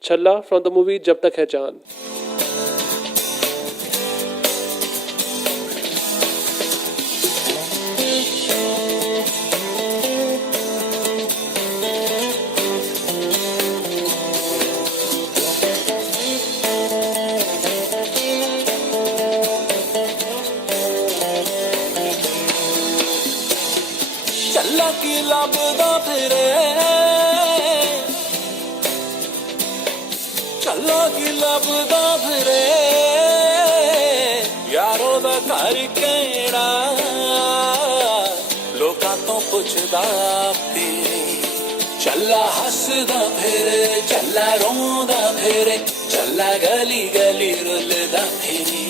Challa from the movie जब तक है जान. ਚੱਲਾ ਕੀ ਲੱਭਦਾ ਫਿਰੇ ਚੱਲਾ ਕੀ ਲੱਭਦਾ ਫਿਰੇ ਯਾਰੋ ਦਾ ਘਰ ਕਿਹੜਾ ਲੋਕਾਂ ਤੋਂ ਪੁੱਛਦਾ ਫਿਰੇ ਚੱਲਾ ਹੱਸਦਾ ਫਿਰੇ ਚੱਲਾ ਰੋਂਦਾ ਫਿਰੇ ਚੱਲਾ ਗਲੀ ਗਲੀ ਰੁੱਲਦਾ ਫਿਰੇ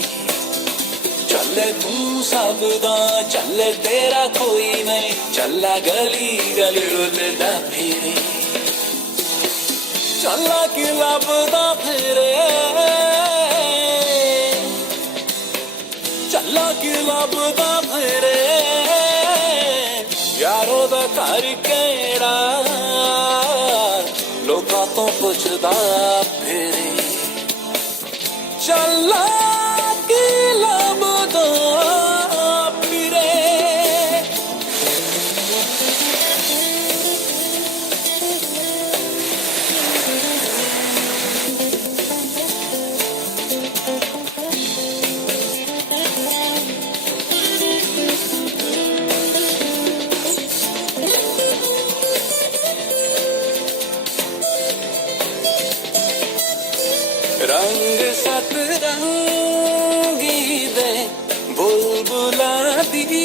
ਚੱਲੇ ਤੂੰ ਸਭ ਦਾ ਚੱਲੇ ਤੇਰਾ ਕੋਈ ਨਹੀਂ ਚੱਲਾ ਗਲੀ ਗਲੀ ਰੁੱਲਦਾ ਫਿਰੇ ਚੱਲਾ ਕੀ ਲੱਭਦਾ ਫਿਰੇ ਚੱਲਾ ਕੀ ਲੱਭਦਾ ਫਿਰੇ ਯਾਰੋ ਦਾ ਘਰ ਕਿਹੜਾ ਲੋਕਾਂ ਤੋਂ ਪੁੱਛਦਾ ਫਿਰੇ ਚੱਲਾ ਕੀ ਲੱਭਦਾ ਫਿਰੇ रंग सतरंगी दे बुलबुला दी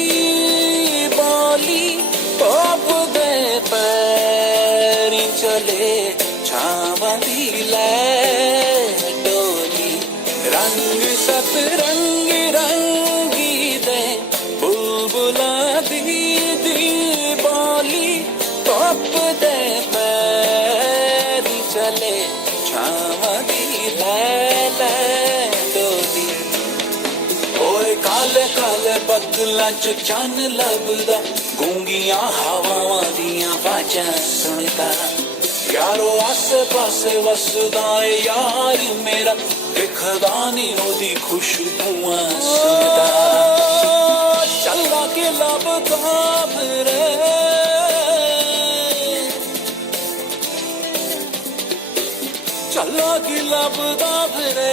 बोली पप दे पैरी चले छावा दी लै डोली रंग सतरंगी रंगी दे बुलबुला दी बोली पप दे पैरी चले छावा दी काले काले बदलां च चन्न लभदा गूंगियां हवावां दियां बाजां सुनदा यारो आसे पासे वसदा ए यार मेरा दिखदा नी ओदी खुशबूआं सुनदा चल्ला के लभदा फिरे चलो की लभदा फिरे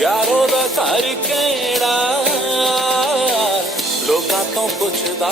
यारो दा घर केड़ा लोकां तो पुछदा